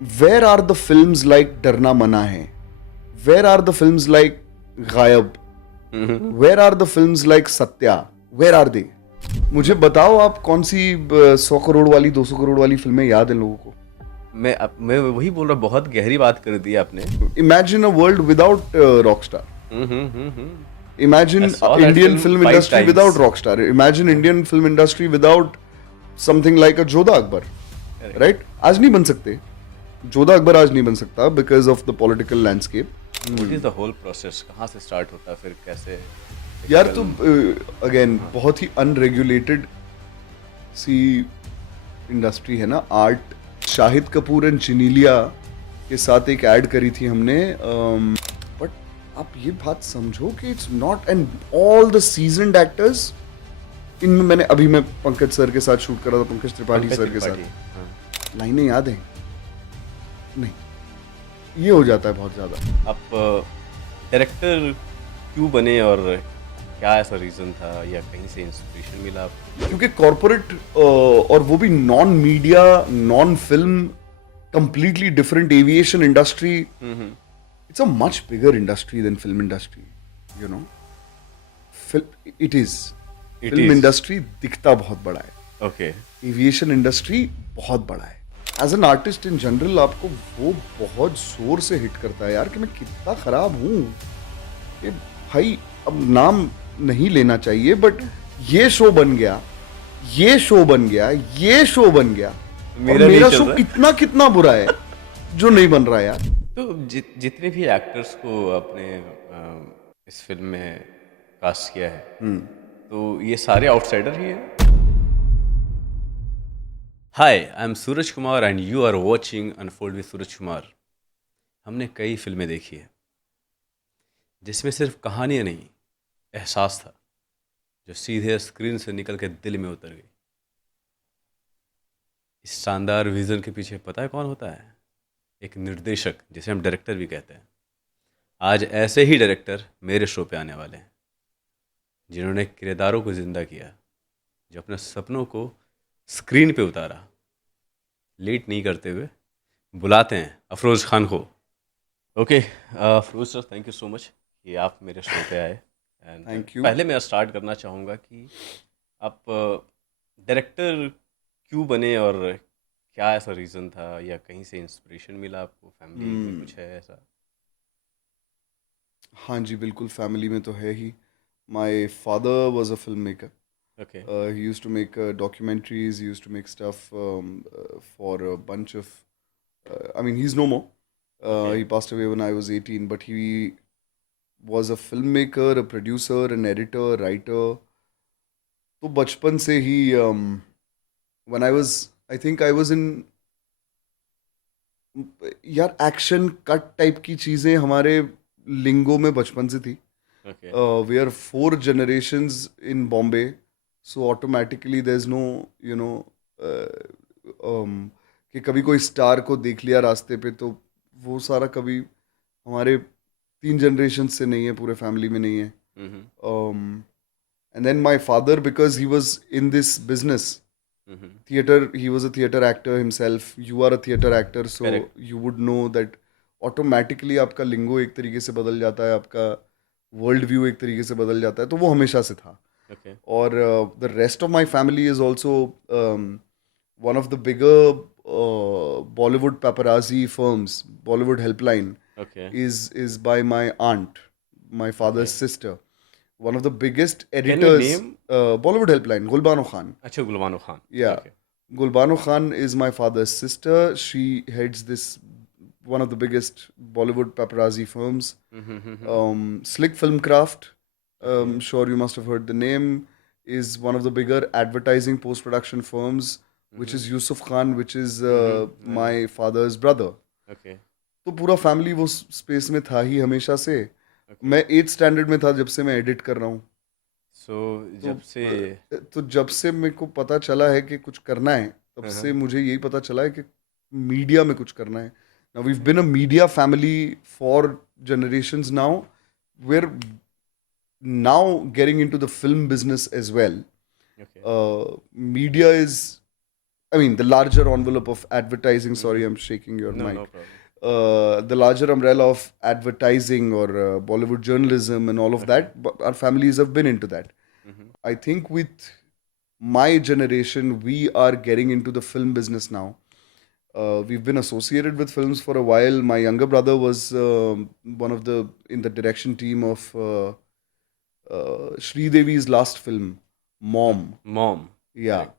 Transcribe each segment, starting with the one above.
Where are the films like डरना मना है? Where are the films like गायब? Where are the films like Satya? Where are they? मुझे बताओ आप कौन सी 100 करोड़ वाली 200 करोड़ वाली फिल्में याद हैं लोगों को? मैं वही बोल रहा, बहुत गहरी बात कर दी आपने। Imagine a world without Rockstar. Imagine I saw that Indian film film 5 industry times. without Rockstar. Imagine Indian film industry without something like a Jodha Akbar. Correct. Right? आज नहीं बन सकते. जोधा अकबर आज नहीं बन सकता because of the political landscape. What is the whole process? कहाँ से स्टार्ट होता है, फिर कैसे? यार तो अगेन बहुत ही अनरेगुलेटेड सी इंडस्ट्री है ना. आर्ट. शाहिद कपूर एंड चिनीलिया के साथ एक ऐड करी थी हमने. बट आप ये बात समझो कि it's not and all the seasoned actors. इनमें मैं पंकज सर के साथ शूट कर रहा था, पंकज त्रिपाठी सर के साथ. लाइनें याद हैं नहीं. ये हो जाता है बहुत ज्यादा. आप डायरेक्टर क्यों बने और क्या ऐसा रीजन था, या कहीं से इंस्पिरेशन मिला आपको? क्योंकि कॉर्पोरेट और वो भी non media non film completely different aviation industry. It's a much bigger industry than film industry, you know. It is. Film industry दिखता बहुत बड़ा है. ओके. एविएशन इंडस्ट्री बहुत बड़ा है. As an artist in general आपको वो बहुत जोर से हिट करता है यार कि मैं कितना खराब हूँ. ये भाई अब नाम नहीं लेना चाहिए बट ये शो बन गया, ये शो बन गया, ये शो बन गया. मेरा शो कितना कितना बुरा है जो नहीं बन रहा यार. तो जितने भी एक्टर्स को आपने इस फिल्म में कास्ट किया है, तो ये सारे आउटसाइडर ही हैं? Hi, I am Suraj Kumar and you are watching unfold with Suraj Kumar. हमने कई फिल्में देखी है जिसमें सिर्फ कहानियाँ नहीं, एहसास था जो सीधे स्क्रीन से निकल के दिल में उतर गई. इस शानदार विजन के पीछे पता है कौन होता है? एक निर्देशक, जिसे हम डायरेक्टर भी कहते हैं. आज ऐसे ही डायरेक्टर मेरे शो पे आने वाले हैं, जिन्होंने किरदारों को जिंदा किया, जो अपने सपनों को स्क्रीन पे उतारा. लेट नहीं करते हुए बुलाते हैं अफरोज खान को. Okay Afroz sir, thank you so much कि आप मेरे शो पे आए. Thank you. पहले मैं स्टार्ट करना चाहूँगा कि आप डायरेक्टर क्यों बने और क्या ऐसा रीज़न था, या कहीं से इंस्पिरेशन मिला आपको, फैमिली में कुछ है ऐसा? हाँ जी बिल्कुल, फैमिली में तो है ही. My father was a film maker. Okay. He used to make documentaries. He used to make stuff for a bunch of. I mean, he's no more. Okay. He passed away when I was 18. But he was a filmmaker, a producer, an editor, writer. तो बचपन से ही when I think I was in. यार action cut type की चीज़ें हमारे लिंगो में बचपन से थी. Okay. We are 4 generations in Bombay. So automatically there's no, you know, कि कभी कोई स्टार को देख लिया रास्ते पे, तो वो सारा कभी हमारे 3 जनरेशन से नहीं है, पूरे फैमिली में नहीं है. And then my father, because he was in this business, theatre, he was a theatre actor himself. You are a theatre actor, so you would know that automatically आपका लिंगो एक तरीके से बदल जाता है, आपका वर्ल्ड व्यू एक तरीके से बदल जाता है. तो वो हमेशा से था. Okay. Or the rest of my family is also one of the bigger Bollywood paparazzi firms. Bollywood Helpline Okay. is by my aunt, my father's sister. One of the biggest Can you editors. name? Bollywood Helpline, Gulbano Khan. अच्छा, Gulbano Khan. Yeah. Okay. Gulbano Khan is my father's sister. She heads this one of the biggest Bollywood paparazzi firms. Slick Filmcraft. Sure, you must have heard the name. Is one of the bigger advertising post-production firms, which is Yusuf Khan, which is my father's brother. Okay. तो पूरा family वो space में था ही हमेशा से. मैं 8th standard में था जब से मैं एडिट कर रहा हूँ. So जब से मेरे को पता चला है कि कुछ करना है, तब से मुझे यही पता चला है कि मीडिया में कुछ करना है. Now we've been a media family for generations now. We're now getting into the film business as well. Okay. Media is I mean, the larger envelope of advertising. Sorry, I'm shaking your No, mic. no problem. The larger umbrella of advertising or Bollywood journalism and all of that. But our families have been into that. Mm-hmm. I think with my generation, we are getting into the film business now. We've been associated with films for a while. My younger brother was one of the in the direction team of Sri Devi's last film, Mom. Mom. Yeah, Correct.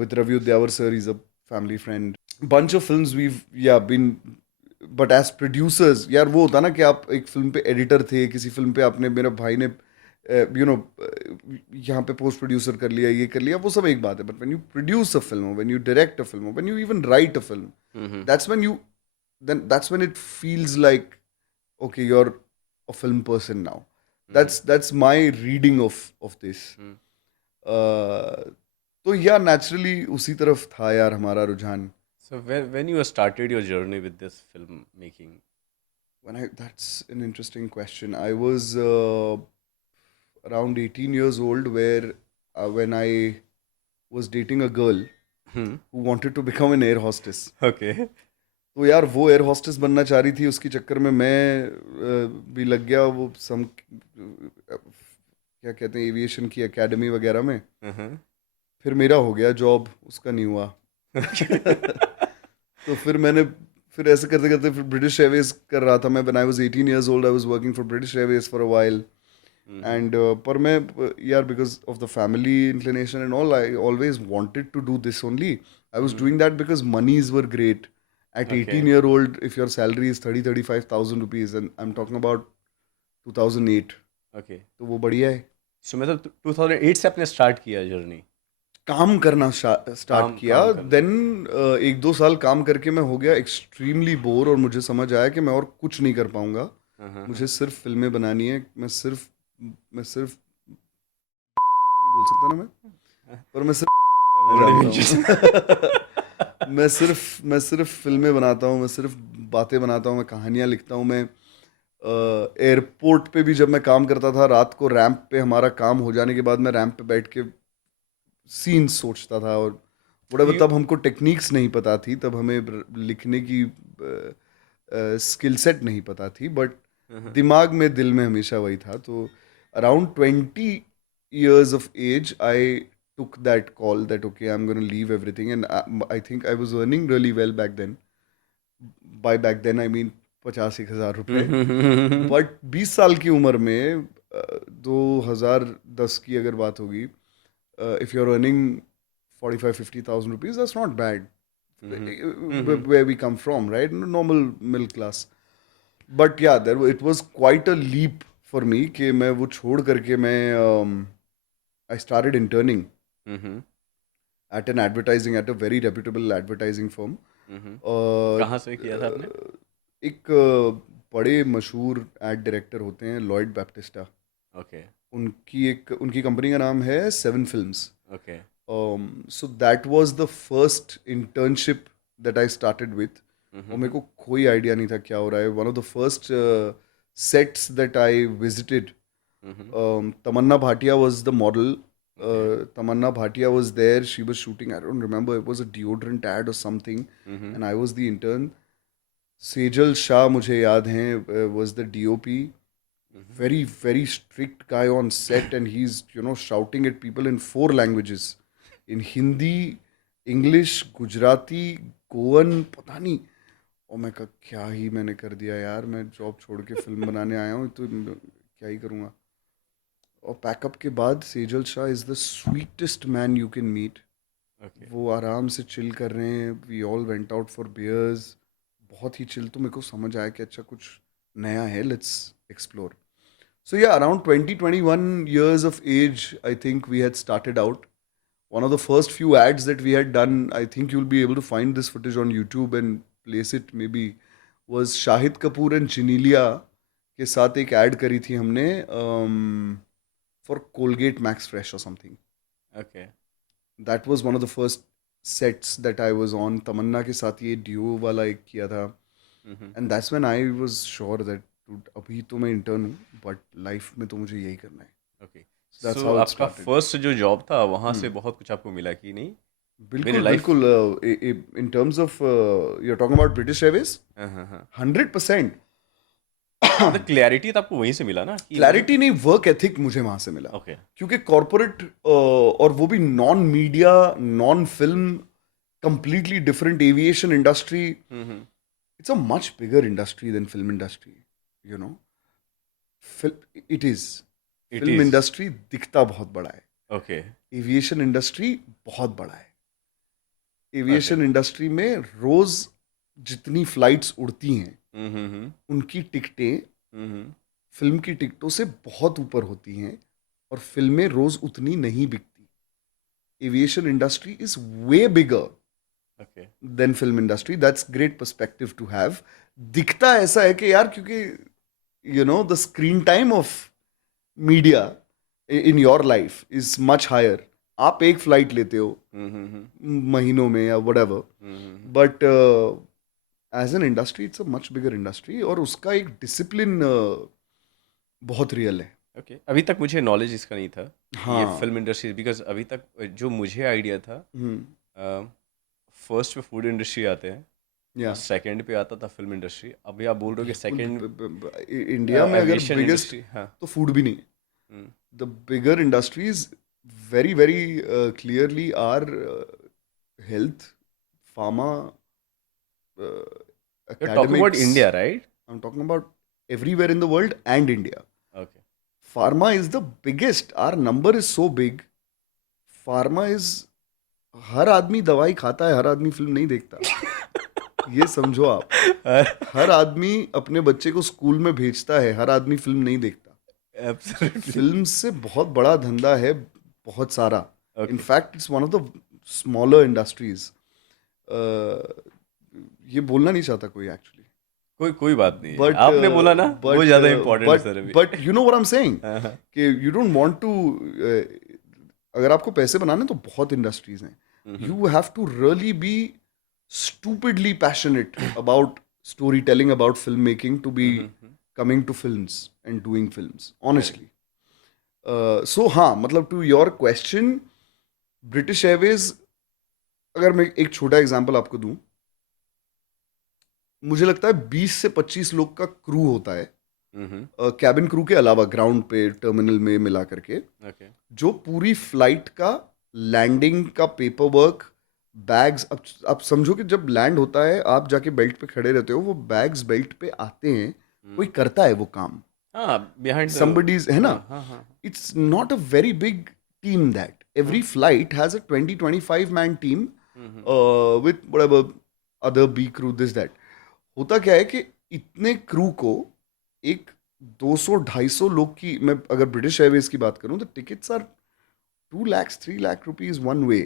with Ravi Udyawar sir. He's a family friend. Bunch of films we've been, but as producers, यार वो होता ना कि आप एक film पे editor थे, किसी फिल्म पे आपने, मेरे भाई ने यू नो यहाँ पे पोस्ट प्रोड्यूसर कर लिया, ये कर लिया, वो सब एक बात है. But when you produce a film, when you direct a film, when you even right a film, Mm-hmm. that's when you that's when it feels like, okay, you're a film person now. That's my reading of this. Mm. तो या naturally उसी तरफ था यार हमारा रुझान. So when you started your journey with this film making? That's an interesting question. I was around 18 years old, where when I was dating a girl Hmm. who wanted to become an air hostess. Okay. तो यार वो air hostess बनना चाह रही थी, उसके चक्कर में मैं भी लग गया वो सम क्या कहते हैं एविएशन की एकेडमी वगैरह में. Uh-huh. फिर मेरा हो गया जॉब, उसका नहीं हुआ. तो फिर ऐसे करते करते फिर ब्रिटिश एयरवेज कर रहा था मैं. When I was 18 years old, I was working for British Airways for a while. And पर मैं यार, because of the family inclination and all, I always wanted to do this only. I was doing that because monies were great. At 18-year-old, if your salary is 35,000 rupees, and I'm talking about 2008, Okay. तो वो बढ़िया है. So मतलब 2008 से आपने start किया journey? काम करना स्टार्ट किया. काम करना. देन 1-2 साल काम करके मैं हो गया एक्सट्रीमली बोर, और मुझे समझ आया कि मैं और कुछ नहीं कर पाऊंगा. मुझे सिर्फ फिल्में बनानी है. मैं सिर्फ नहीं बोल सकता ना मैं, पर मैं सिर्फ मैं सिर्फ फिल्में बनाता हूँ. मैं सिर्फ बातें बनाता हूँ. मैं कहानियाँ लिखता हूँ. मैं एयरपोर्ट पे भी जब मैं काम करता था, रात को रैंप पे हमारा काम हो जाने के बाद मैं रैंप पे बैठ के सीन्स सोचता था. और whatever, तब हमको टेक्निक्स नहीं पता थी, तब हमें लिखने की स्किल सेट नहीं पता थी, बट दिमाग में, दिल में हमेशा वही था. तो around 20 years of age, I took that call that, okay, I'm going to leave everything. And I think I was earning really well back then. By back then, I mean 50,000 रुपए. But 20 साल की उम्र में 2010 की अगर बात होगी, if you're earning 45-50,000 rupees, that's not bad. Where we come from, right? Normal middle class. But yeah, it was quite a leap for me कि मैं वो छोड़ करके मैं I started interning at an very reputable advertising firm. कहाँ से किया था आपने? एक बड़े मशहूर एड डायरेक्टर होते हैं, लॉयड बैप्टिस्टा. Okay. उनकी कंपनी का नाम है 7 Films. Okay. So that was the first internship that I started with. और मेरे को कोई आइडिया नहीं था क्या हो रहा है. One of the first sets that I visited, Tamanna Bhatia was the model. Tamanna Bhatia was there. She was shooting, I don't remember, it was a deodorant ad or something. And I was the intern. Sejal Shah, मुझे याद है, was the DOP. Very, very strict guy on set, and he's, shouting at people in 4 languages. In Hindi, English, Gujarati, Goan, पता नहीं. और मैं कहा क्या ही मैंने कर दिया यार, मैं जॉब छोड़ के फिल्म बनाने आया हूँ, तो क्या ही करूँगा. और पैकअप के बाद Sejal Shah is the sweetest man you can meet. वो आराम से चिल कर रहे हैं. We all went out for beers. बहुत ही चिल. तो मेरे को समझ आया कि अच्छा कुछ नया है, let's explore. So yeah, around 20-21 years of age, I think we had started out. One of the first few ads that we had done, I think you'll be able to find this footage on YouTube and place it maybe, was Shahid Kapoor and Chinelia के साथ एक ad करी थी हमने for Colgate Max Fresh or something. Okay. That was one of the first sets that I was on. तमन्ना के साथ ये duo वाला एक किया था. And that's when I was sure that अभी तो मैं इंटर्न हूँ, बट लाइफ में तो मुझे यही करना है. Okay. That's So how it आपका started. फर्स्ट जो जॉब था वहाँ से बहुत कुछ आपको मिला कि नहीं? बिल्कुल life. बिल्कुल in terms of you are talking about British Airways हाँ 100%। मतलब क्लैरिटी तो आपको वहीं से मिला ना कि क्लैरिटी नहीं, वर्क एथिक मुझे वहां से मिला। ओके क्योंकि कॉरपोरेट और वो भी non media, non film, completely different aviation industry. It's a much bigger industry than film industry, you know. It is. It film is industry दिखता बहुत बड़ा है, ओके एविएशन इंडस्ट्री बहुत बड़ा है। ओके एविएशन इंडस्ट्री में रोज जितनी फ्लाइट्स उड़ती हैं हम्म उनकी टिकटें हम्म फिल्म की टिकटों से बहुत ऊपर होती हैं, और फिल्में रोज उतनी नहीं बिकती। Aviation industry is way bigger okay than film industry. That's great perspective to have. दिखता ऐसा है कि यार, क्योंकि you know the screen time of media in your life is much higher. आप एक फ्लाइट लेते हो महीनों में या whatever, but as an industry it's a much bigger industry, और उसका एक डिसिप्लिन बहुत रियल है। ओके अभी तक मुझे नॉलेज इसका नहीं था कि ये हाँ। फिल्म इंडस्ट्री, बिकॉज अभी तक जो मुझे आइडिया था फर्स्ट पे फूड इंडस्ट्री आते हैं या और सेकंड पे आता था फिल्म इंडस्ट्री। अभी आप बोल रहे हो कि सेकंड इंडिया में अगर एविएशन बिगेस्ट इंडस्ट्री हाँ तो फूड भी नहीं है। Hmm, the bigger industries very very clearly are health, pharma, you're talking about academics. India, right? I'm talking about everywhere in the world and India. Okay. Pharma is the biggest. Our number is so big. Pharma is, हर आदमी दवाई खाता है, हर आदमी film नहीं देखता। ये समझो आप। हर आदमी अपने बच्चे को स्कूल में भेजता है, हर आदमी फिल्म नहीं देखता। Absolutely. फिल्म से बहुत बड़ा धंधा है, बहुत सारा। Okay. In fact it's one of the smaller industries. ये बोलना नहीं चाहता कोई एक्चुअली, कोई बात नहीं है, बट आपने बोला ना वो ज्यादा इम्पोर्टेंट है सर अभी। But you know what I am saying, हाँ, कि यू डोंट वांट टू, अगर आपको पैसे बनाने तो बहुत इंडस्ट्रीज हैं। You have to really be stupidly passionate about storytelling, about filmmaking, to be coming to films and doing films, honestly. So हाँ, मतलब to your question, British Airways, अगर मैं एक छोटा एग्जांपल आपको दूं, मुझे लगता है 20 से 25 लोग का क्रू होता है, कैबिन क्रू के अलावा, ग्राउंड पे टर्मिनल में मिला करके, ओके जो पूरी फ्लाइट का लैंडिंग का पेपर वर्क, बैग्स, अब आप समझो कि जब लैंड होता है आप जाके बेल्ट पे खड़े रहते हो, वो बैग्स बेल्ट पे आते हैं, कोई करता है वो काम, हाँ बिहाइंड somebody's, है ना। हाँ हाँ It's not a very big team that. Every flight has a 20-25 man team with whatever other B crew, this that. होता क्या है कि इतने क्रू को एक 200-250 लोग की, मैं अगर ब्रिटिश एयरवेज की बात करूं, तो tickets are 2 lakhs 3 lakh rupees one way,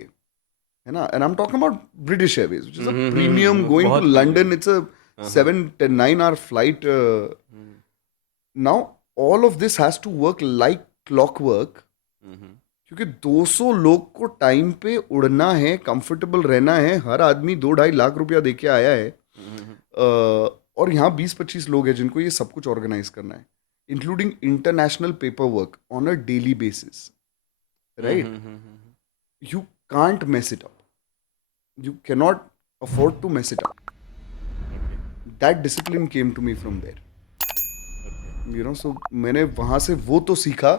है ना। And I am talking about British Airways, which is a premium, going to बहुत London, it's a 7-9 hour flight. Now all of this has to work like clockwork, क्योंकि 200 लोग को time पे उड़ना है, comfortable रहना है, हर आदमी 2-2.5 लाख रुपया दे के आया है, और यहाँ 20-25 लोग हैं जिनको ये सब कुछ ऑर्गेनाइज करना है, including international paperwork on a daily basis, right. You can't mess it up, you cannot afford to mess it up. That discipline came to me from there, you know. So मैंने वहां से वो तो सीखा,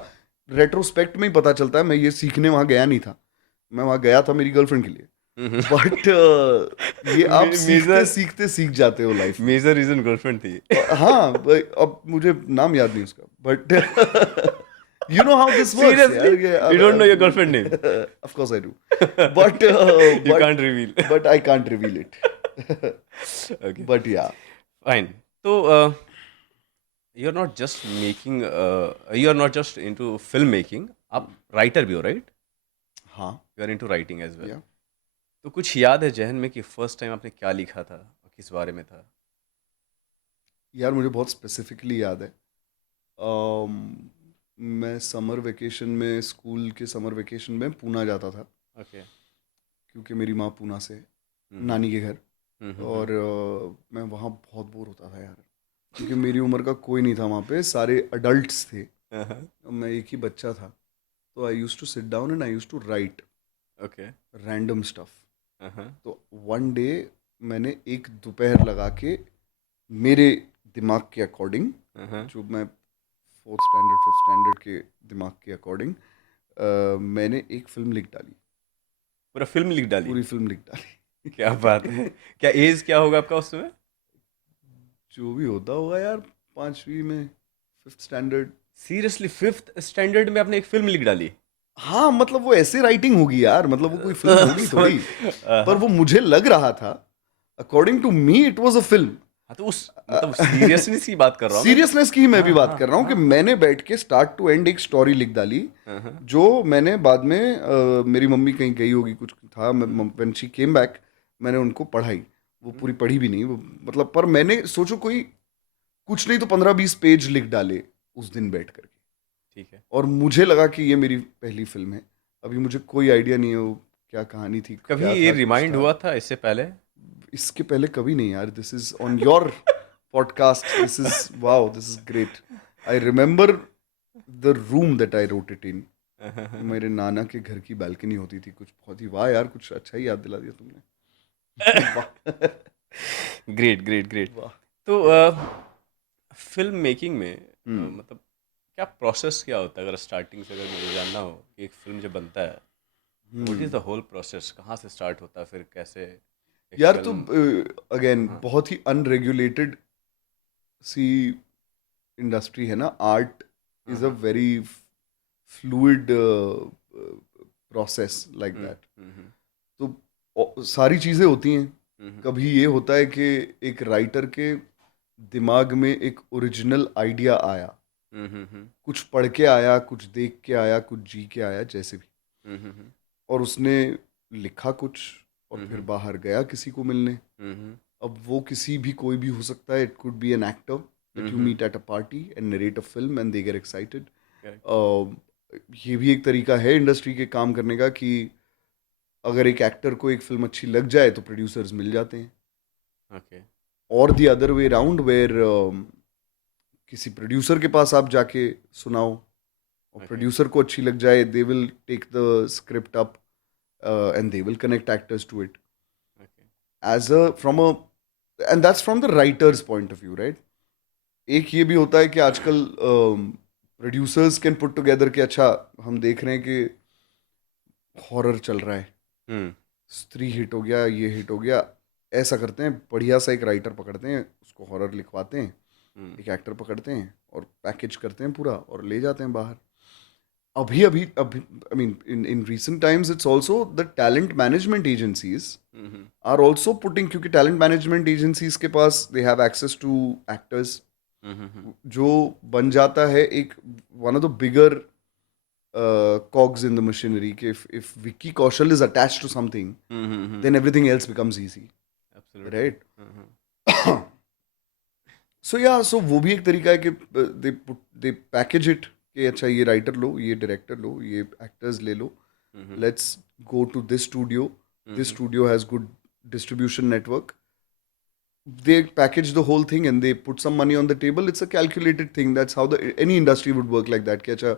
retrospect में ही पता चलता है, मैं ये सीखने वहां गया नहीं था, मैं वहां गया था मेरी गर्लफ्रेंड के लिए, बट ये आप सीखते सीखते सीख जाते हो लाइफ में। मेजर रीजन गर्लफ्रेंड थी। हाँ, अब मुझे नाम याद नहीं उसका, but you know how this works. Seriously? You don't know your girlfriend name? Of course I do, but You can't reveal. but I can't reveal it. Okay. But yeah, Fine. So, you're not just making, you're not just into filmmaking. आप writer भी हो, right? हाँ, you are into writing as well. yeah. तो कुछ याद है जहन में कि फर्स्ट टाइम आपने क्या लिखा था और किस बारे में था? यार मुझे बहुत स्पेसिफिकली याद है। मैं समर वेकेशन में, स्कूल के समर वेकेशन में पूना जाता था, ओके क्योंकि मेरी माँ पूना से, नानी के घर, और मैं वहाँ बहुत बोर होता था यार, क्योंकि मेरी उम्र का कोई नहीं था वहाँ पे, सारे अडल्ट्स थे, और मैं एक ही बच्चा था। तो I used to sit down and I used to write okay random stuff, हाँ, तो वन डे मैंने एक दोपहर लगा के मेरे दिमाग के अकॉर्डिंग, हाँ। जो मैं फोर्थ स्टैंडर्ड फिफ्थ स्टैंडर्ड के दिमाग के अकॉर्डिंग, मैंने एक फिल्म लिख डाली, पूरा फिल्म लिख डाली। पूरी फिल्म लिख डाली। क्या बात है। क्या एज क्या होगा आपका उस समय? जो भी होता होगा यार, पांचवी में, fifth standard. Seriously fifth standard में आपने एक फिल्म लिख डाली? हाँ मतलब वो ऐसे राइटिंग होगी यार, मतलब वो कोई फिल्म होगी समझ। थोड़ी, पर वो मुझे लग रहा था, according to me it was a film. हाँ तो उस मतलब सीरियसनेस की बात कर रहा हूँ मैं कि सीरियसनेस की ही मैं भी हाँ बात हाँ कर रहा हूँ कि हाँ मैंने बैठ के स्टार्ट टू एंड एक स्टोरी लिख डाली, हाँ हाँ, जो मैंने बाद में मेरी मम्मी कहीं गई होगी, कुछ था, व्हेन शी केम बैक मैंने उनको पढ़ाई। वो पूरी पढ़ी भी नहीं वो, मतलब, पर मैंने सोचो कोई कुछ नहीं तो 15-20 पेज लिख डाले उस दिन बैठ करके, ठीक है। और मुझे लगा कि ये मेरी पहली फिल्म है। अभी मुझे कोई आइडिया नहीं है वो क्या कहानी थी, कभी क्या ये था, कुछ रिमाइंड था। हुआ था इससे पहले? इसके पहले कभी नहीं यार, this is on your podcast, this is wow, this is great. I remember the room that I wrote it in, मेरे नाना के घर की बालकनी होती थी, कुछ बहुत ही, वाह यार, कुछ अच्छा ही याद दिला दिया तुमने। वाह। Great great great. वाह। तो फिल्म मेकिंग में हम्म मतलब क्या प्रोसेस क्या होता है? अगर स्टार्टिंग से अगर मुझे जानना हो कि एक फिल्म जब बनता है, what is the whole process? कहाँ से स्टार्ट होता है, फिर कैसे एक यार तो फिल्म? अगेन हाँ। बहुत ही अनरेगुलेटेड सी इंडस्ट्री है ना, आर्ट हाँ इज अ हाँ। Very fluid process like hmm that. Hmm तो सारी चीज़ें होती हैं। हम्म कभी ये होता है कि एक राइटर के दिमाग में एक ओरिजिनल आइडिया आया, हम्म कुछ पढ़ के आया, कुछ देख के आया, कुछ जी के आया, जैसे भी, हम्म और उसने लिखा कुछ, और फिर हम्म बाहर गया किसी को मिलने। हम्म अब वो किसी भी कोई भी हो सकता है, it could be an actor that you hmm meet at a party and narrate a film and they get excited. Correct. ये भी एक तरीका है इंडस्ट्री के काम करने का कि अगर एक एक्टर को एक फिल्म अच्छी लग जाए तो प्रोड्यूसर्स मिल जाते हैं, ओके और the other way round where किसी प्रोड्यूसर के पास आप जाके सुनाओ, और ओके प्रोड्यूसर को अच्छी लग जाए, they will take the script up and they will connect actors to it okay. As a from a, and that's from the writer's point of view, right. एक ये भी होता है कि आजकल प्रोड्यूसर्स कैन पुट टुगेदर कि अच्छा, हम देख रहे हैं कि हॉरर चल रहा है, हम्म स्त्री हिट हो गया, ये हिट हो गया, ऐसा करते हैं, बढ़िया सा एक राइटर पकड़ते हैं, उसको हॉरर लिखवाते हैं, हम्म एक एक्टर पकड़ते हैं और पैकेज करते हैं पूरा, और ले जाते हैं बाहर। अभी अभी अभी I mean in in recent times it's also the talent management agencies hmm are also putting, क्योंकि टैलेंट मैनेजमेंट एजेंसीज के पास they have access to actors, hmm जो बन जाता है एक one of the bigger cogs in the machinery. If Vicky Kaushal is attached to something, then everything else becomes easy, absolutely. right? So yeah, so वो भी एक तरीका है कि they package it कि अच्छा, ये राइटर लो, ये डायरेक्टर लो, ये एक्टर्स ले लो, let's go to this studio, this studio has good distribution network, they package the whole thing and they put some money on the table. It's a calculated thing. That's how the any industry would work like that कि अच्छा,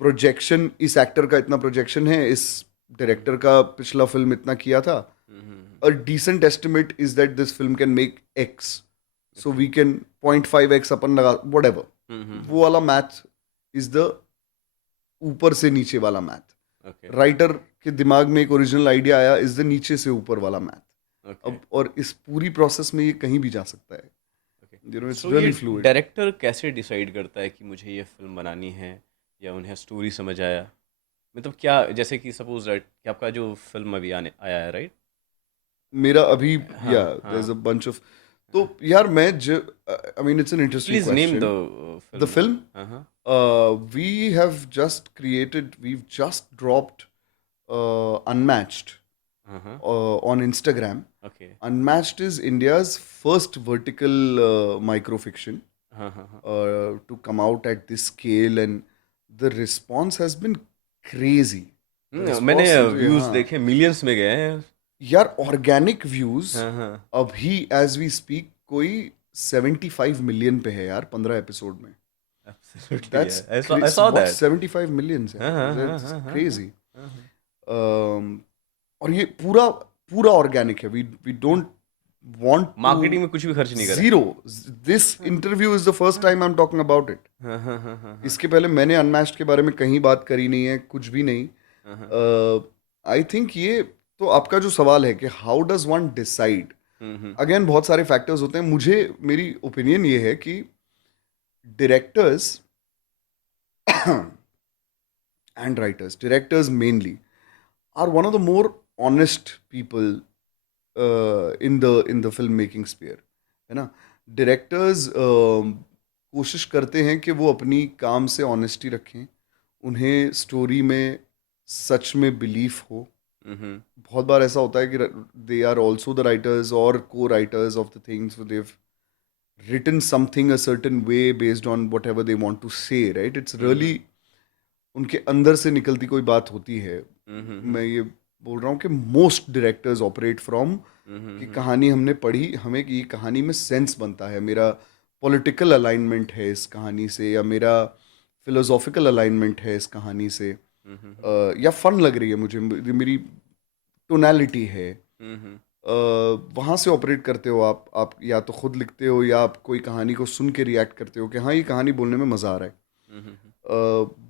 projection, इस actor का इतना projection है, इस director का पिछला film इतना किया था, a decent estimate is that this film can make X, so we can 0.5x अपन लगा, whatever, वो वाला मैथ इज द ऊपर से नीचे वाला मैथ। ओके राइटर के दिमाग में एक ओरिजिनल आइडिया आया, इज द नीचे से ऊपर वाला मैथ। ओके अब और इस पूरी प्रोसेस में ये कहीं भी जा सकता है, okay. You know, it's so ये रियली फ्लूइड। डायरेक्टर कैसे डिसाइड करता है कि मुझे ये फिल्म बनानी है, या उन्हें स्टोरी समझ आया? मतलब क्या, जैसे कि सपोज राइट कि आपका जो फिल्म अभी आने आया है, राइट? मेरा अभी, हाँ या देयर इज हाँ अ बंच ऑफ, तो यार मैं I mean it's an interesting please name the question. The film name. Film, हाँ हाँ we have just created, we've just dropped Unmatched हाँ हाँ on Instagram. Okay Unmatched is India's first vertical microfiction हाँ हाँ हाँ। to come out at this scale, and the response has been crazy. The मैंने response मुझे, views हाँ देखे, millions में गए हैं। यार, ऑर्गेनिक व्यूज हाँ हाँ अभी एज वी स्पीक कोई 75 मिलियन पे है यार, 15 एपिसोड में। Absolutely That's I saw what, that. 75 millions हाँ हाँ है, हाँ that's हाँ हाँ crazy. हाँ हाँ और ये पूरा पूरा ऑर्गेनिक है. वी डोंट want मार्केटिंग में कुछ भी खर्च नहीं करा. zero. This interview is the first time I'm talking about it. हाँ हाँ हाँ हाँ इसके पहले मैंने अनमैच्ड के बारे में कहीं बात करी नहीं है, कुछ भी नहीं. आई थिंक ये तो आपका जो सवाल है कि how does one decide, again बहुत सारे फैक्टर्स होते हैं. मुझे मेरी ओपिनियन ये है कि directors and writers, directors mainly, are one of the more honest people in the film making sphere, है ना. डायरेक्टर्स कोशिश करते हैं कि वो अपनी काम से ऑनेस्टी रखें, उन्हें स्टोरी में सच में बिलीफ हो. बहुत बार ऐसा होता है कि they are also the writers और को writers of the things, they written something a certain way based on whatever they want to say, right? It's really उनके अंदर से निकलती कोई बात होती है. मैं ये बोल रहा हूँ कि मोस्ट डायरेक्टर्स ऑपरेट फ्रॉम कि कहानी हमने पढ़ी, हमें कि ये कहानी में सेंस बनता है, मेरा पॉलिटिकल अलाइनमेंट है इस कहानी से, या मेरा फिलोसॉफिकल अलाइनमेंट है इस कहानी से, या फन लग रही है मुझे, मेरी टोनैलिटी है. वहाँ से ऑपरेट करते हो आप या तो खुद लिखते हो या आप कोई कहानी को सुन के रिएक्ट करते हो कि हाँ ये कहानी बोलने में मज़ा आ रहा है.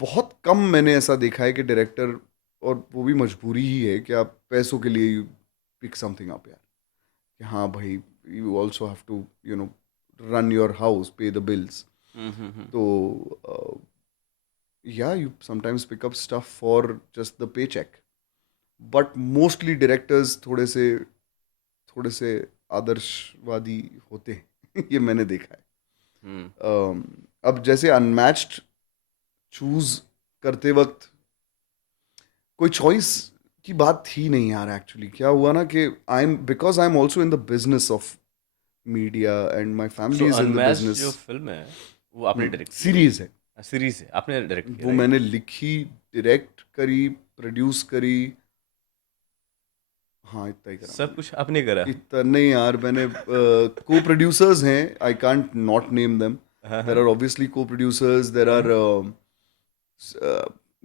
बहुत कम मैंने ऐसा देखा है कि डायरेक्टर, और वो भी मजबूरी ही है कि आप पैसों के लिए यू पिक समथिंग अप यार, कि हाँ भाई you also have to run your house, pay the bills. तो या you sometimes pick up stuff for just the pay cheque, but mostly directors थोड़े से आदर्शवादी होते हैं. ये मैंने देखा है. अब जैसे अनमैच्ड चूज करते वक्त कोई चॉइस की बात थी नहीं यार. एक्चुअली क्या हुआ ना कि because I am also in the business of media and my family is in the business. जो फिल्म है वो आपने डायरेक्ट, सीरीज है, सीरीज है आपने डायरेक्ट वो मैंने लिखी, डायरेक्ट करी, प्रोड्यूस करी. हाँ इतना ही करा, सब कुछ आपने करा. इतना नहीं यार. मैंने को प्रोड्यूसर्स हैं, I can't not name them. There are obviously co producers, there are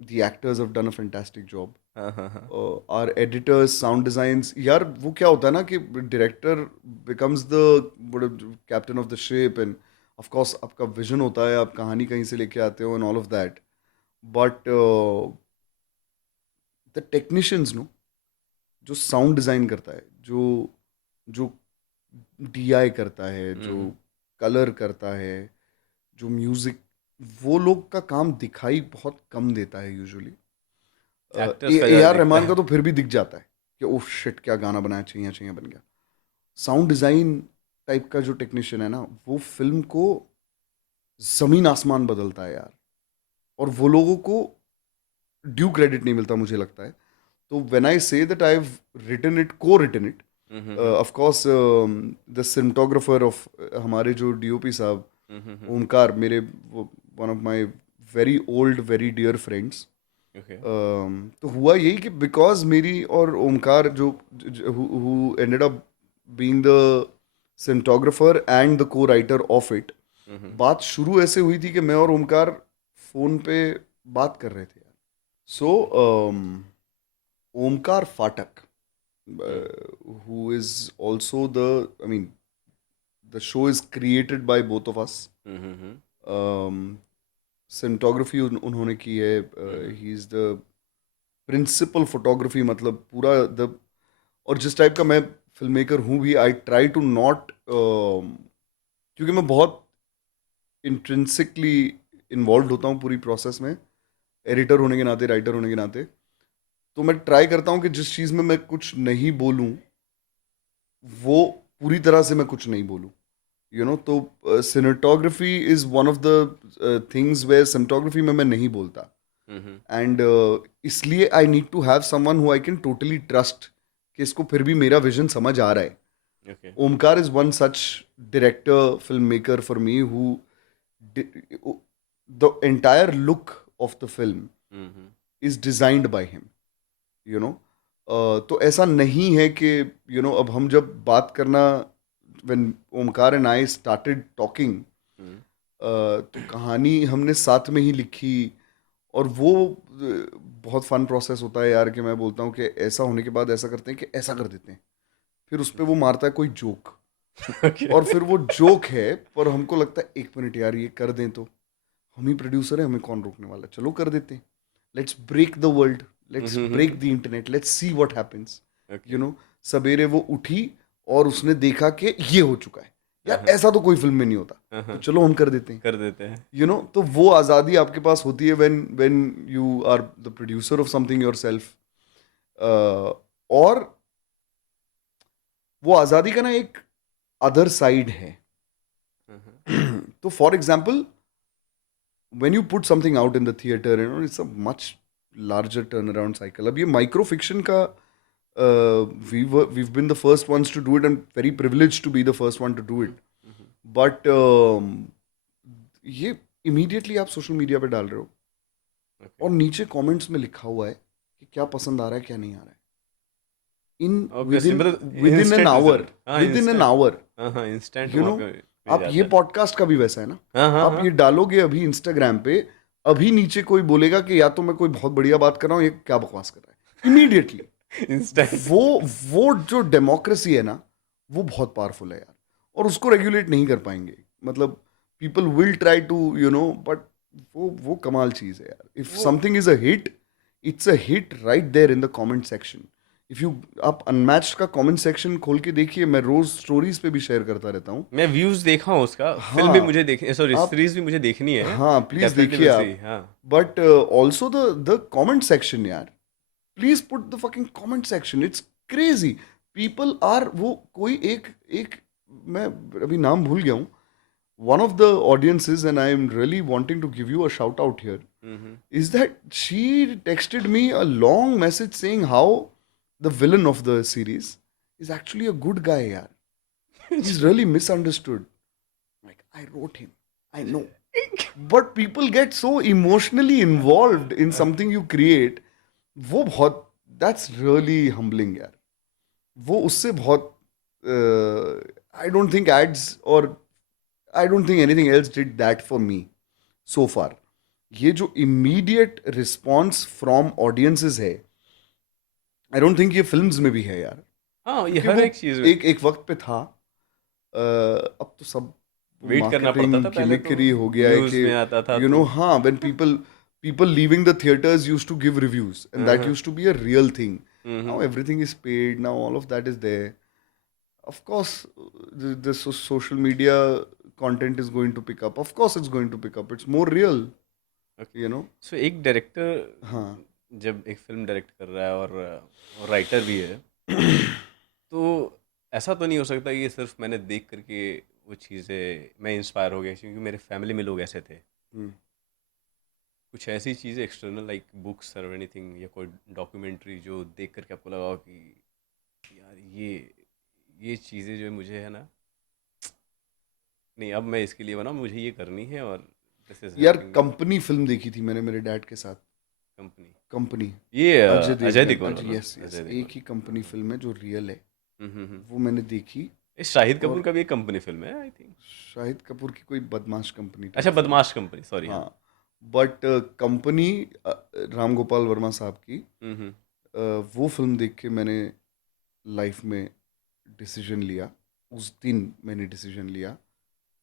the actors have done a fantastic job. Our editors, sound designs. यार वो क्या होता है ना कि director becomes the captain of the ship, and of course आपका vision होता है, आप कहानी कहीं से लेके आते हो and all of that, but the technicians no, जो साउंड डिज़ाइन करता है, जो DI करता है, जो कलर करता है, जो म्यूज़िक, वो लोग का काम दिखाई बहुत कम देता है यूजुअली. AR रहमान का तो फिर भी दिख जाता है कि ओह शिट क्या गाना बनाया, चाहिए बन गया. साउंड डिज़ाइन टाइप का जो टेक्नीशियन है ना, वो फिल्म को ज़मीन आसमान बदलता है यार, और वो लोगों को ड्यू क्रेडिट नहीं मिलता मुझे लगता है. So when I say that I've co-written it, of course, the cinematographer of हमारे जो DOP साहब, ओमकार, मेरे one of my very old, very dear friends. तो हुआ यही कि because मेरी और ओमकार जो who ended up being the cinematographer and the co-writer of it, बात शुरू ऐसे हुई थी कि मैं और ओमकार फोन पे बात कर रहे थे यार. So Omkar Phatak, who is also the show is created by both of us. Cinematography उन्होंने की है. He is the principal photography, मतलब पूरा और जिस टाइप का मैं फिल्म मेकर हूँ भी, I try to not, क्योंकि मैं बहुत इंट्रिंसिकली इन्वॉल्व होता हूँ पूरी प्रोसेस में, एडिटर होने के नाते, राइटर होने के नाते. तो मैं ट्राई करता हूँ कि जिस चीज़ में मैं कुछ नहीं बोलूँ, वो पूरी तरह से मैं कुछ नहीं बोलूँ, यू नो. तो cinematography is one of the things where cinematography में मैं नहीं बोलता, एंड इसलिए I need to have someone who I can totally trust कि इसको फिर भी मेरा विजन समझ आ रहा है. Omkar is one such director, film maker for me, who the entire look of the film is designed by him, you know. तो ऐसा नहीं है कि यू नो, अब हम जब बात करना, when Omkar and I started talking, तो कहानी हमने साथ में ही लिखी, और वो बहुत फन प्रोसेस होता है यार, कि मैं बोलता हूँ कि ऐसा होने के बाद ऐसा करते हैं कि ऐसा कर देते हैं, फिर उस पर वो मारता है कोई जोक, ओके। और फिर वो जोक है, पर हमको लगता है एक मिनट यार ये कर दें तो, हम ही प्रोड्यूसर है, हमें कौन रोकने वाला है, चलो कर देते हैं, let's break the world, let's break the internet, let's see what happens, okay. सवेरे वो उठी और उसने देखा कि ये हो चुका है, यार ऐसा तो कोई फिल्म में नहीं होता, तो चलो हम कर देते हैं, कर देते हैं। तो वो आज़ादी आपके पास होती है when you are the producer of something yourself. और वो आज़ादी का ना एक अदर साइड है। तो for example when you put something out in the theatre, it's a much larger turn around cycle. अब ये माइक्रो फिक्शन का we've been the first ones to do it, and very privileged to be the first one to do it, but ये immediately आप social media पे डाल रहे हो, और नीचे कमेंट्स में लिखा हुआ है कि क्या पसंद आ रहा है क्या नहीं आ रहा है, इन Obviously, मतलब within an instant hour, result. हाँ, within an instant. Hour, हाँ, इंस्टेंट यू नो। आप ये पॉडकास्ट का भी वैसा है ना, हाँ, हाँ, आप हाँ. ये डालोगे अभी इंस्टाग्राम पे, अभी नीचे कोई बोलेगा कि या तो मैं कोई बहुत बढ़िया बात कर रहा हूँ, ये क्या बकवास कर रहा है, इमीडिएटली। इंस्टेंट। वो जो डेमोक्रेसी है ना, वो बहुत पावरफुल है यार, और उसको रेगुलेट नहीं कर पाएंगे, मतलब people will try to but वो कमाल चीज है यार। If something is a hit, it's a hit right there in the comment section. If you आप अनमैच्ड का कमेंट सेक्शन खोल के देखिए, मैं रोज स्टोरीज पे भी शेयर करता रहता हूँ। मैं व्यूज देखा हूँ उसका, फिल्म हाँ, भी मुझे देखनी, सॉरी आप सीरीज भी मुझे देखनी है। हाँ प्लीज डेफिनेटली देखिए विल आप, सी। हाँ, but also the comment section यार, please put the fucking comment section, it's crazy. People are, वो कोई एक एक मैं अभी नाम भूल गया हूँ, one of the audiences, and I am really wanting to give you a shout out here, is that she texted me a long message saying how the villain of the series is actually a good guy, yaar. He's really misunderstood. Like, I wrote him, I know. But people get so emotionally involved in something you create. वो बहुत, that's really humbling यार। वो उससे बहुत, I don't think ads or I don't think anything else did that for me so far. ये जो immediate response from audiences है, I don't think ये films में भी है यार, हाँ, ये क्योंकि हर वो एक चीज में एक वक्त पे था। अब तो सब वेट करना पड़ता था मार्केटिंग पहले, तो किलिकरी हो गया है न्यूज कि में आता था तो हाँ, when people leaving the theaters used to give reviews, and that used to be a real thing. Now everything is paid, now all of that is there. Of course, the social media content is going to pick up. Of course, it's going to pick up. It's more real, you know. सो एक director हाँ, जब एक film direct कर रहा है और writer भी है, तो ऐसा तो नहीं हो सकता कि ये सिर्फ मैंने देख करके वो चीज़ें मैं इंस्पायर हो गया, क्योंकि मेरे फैमिली में लोग ऐसे थे। कुछ ऐसी चीज़ें एक्सटर्नल लाइक बुक्स और एनीथिंग, या कोई डॉक्यूमेंट्री जो देख करके आपको लगा हो कि यार ये चीज़ें जो है मुझे है ना, नहीं अब मैं इसके लिए बना, मुझे ये करनी है, और दिस इज यार कंपनी फिल्म देखी थी मैंने मेरे डैड के साथ। कंपनी, कंपनी, ये अजय अजय देवगन, देवगन वाला? यस यस, अजय एक देवगन। ही कंपनी फिल्म है जो रियल है, हम्म। वो मैंने देखी। ये शाहिद कपूर और का भी एक कंपनी फिल्म है आई थिंक। शाहिद कपूर की कोई बदमाश कंपनी अच्छा, टाइप फिल्म, बदमाश कंपनी, सॉरी। हाँ। हाँ। बट कंपनी, राम गोपाल वर्मा साहब की, हम्म। वो फिल्म देख के मैंने लाइफ में डिसीजन लिया, उस दिन मैंने डिसीजन लिया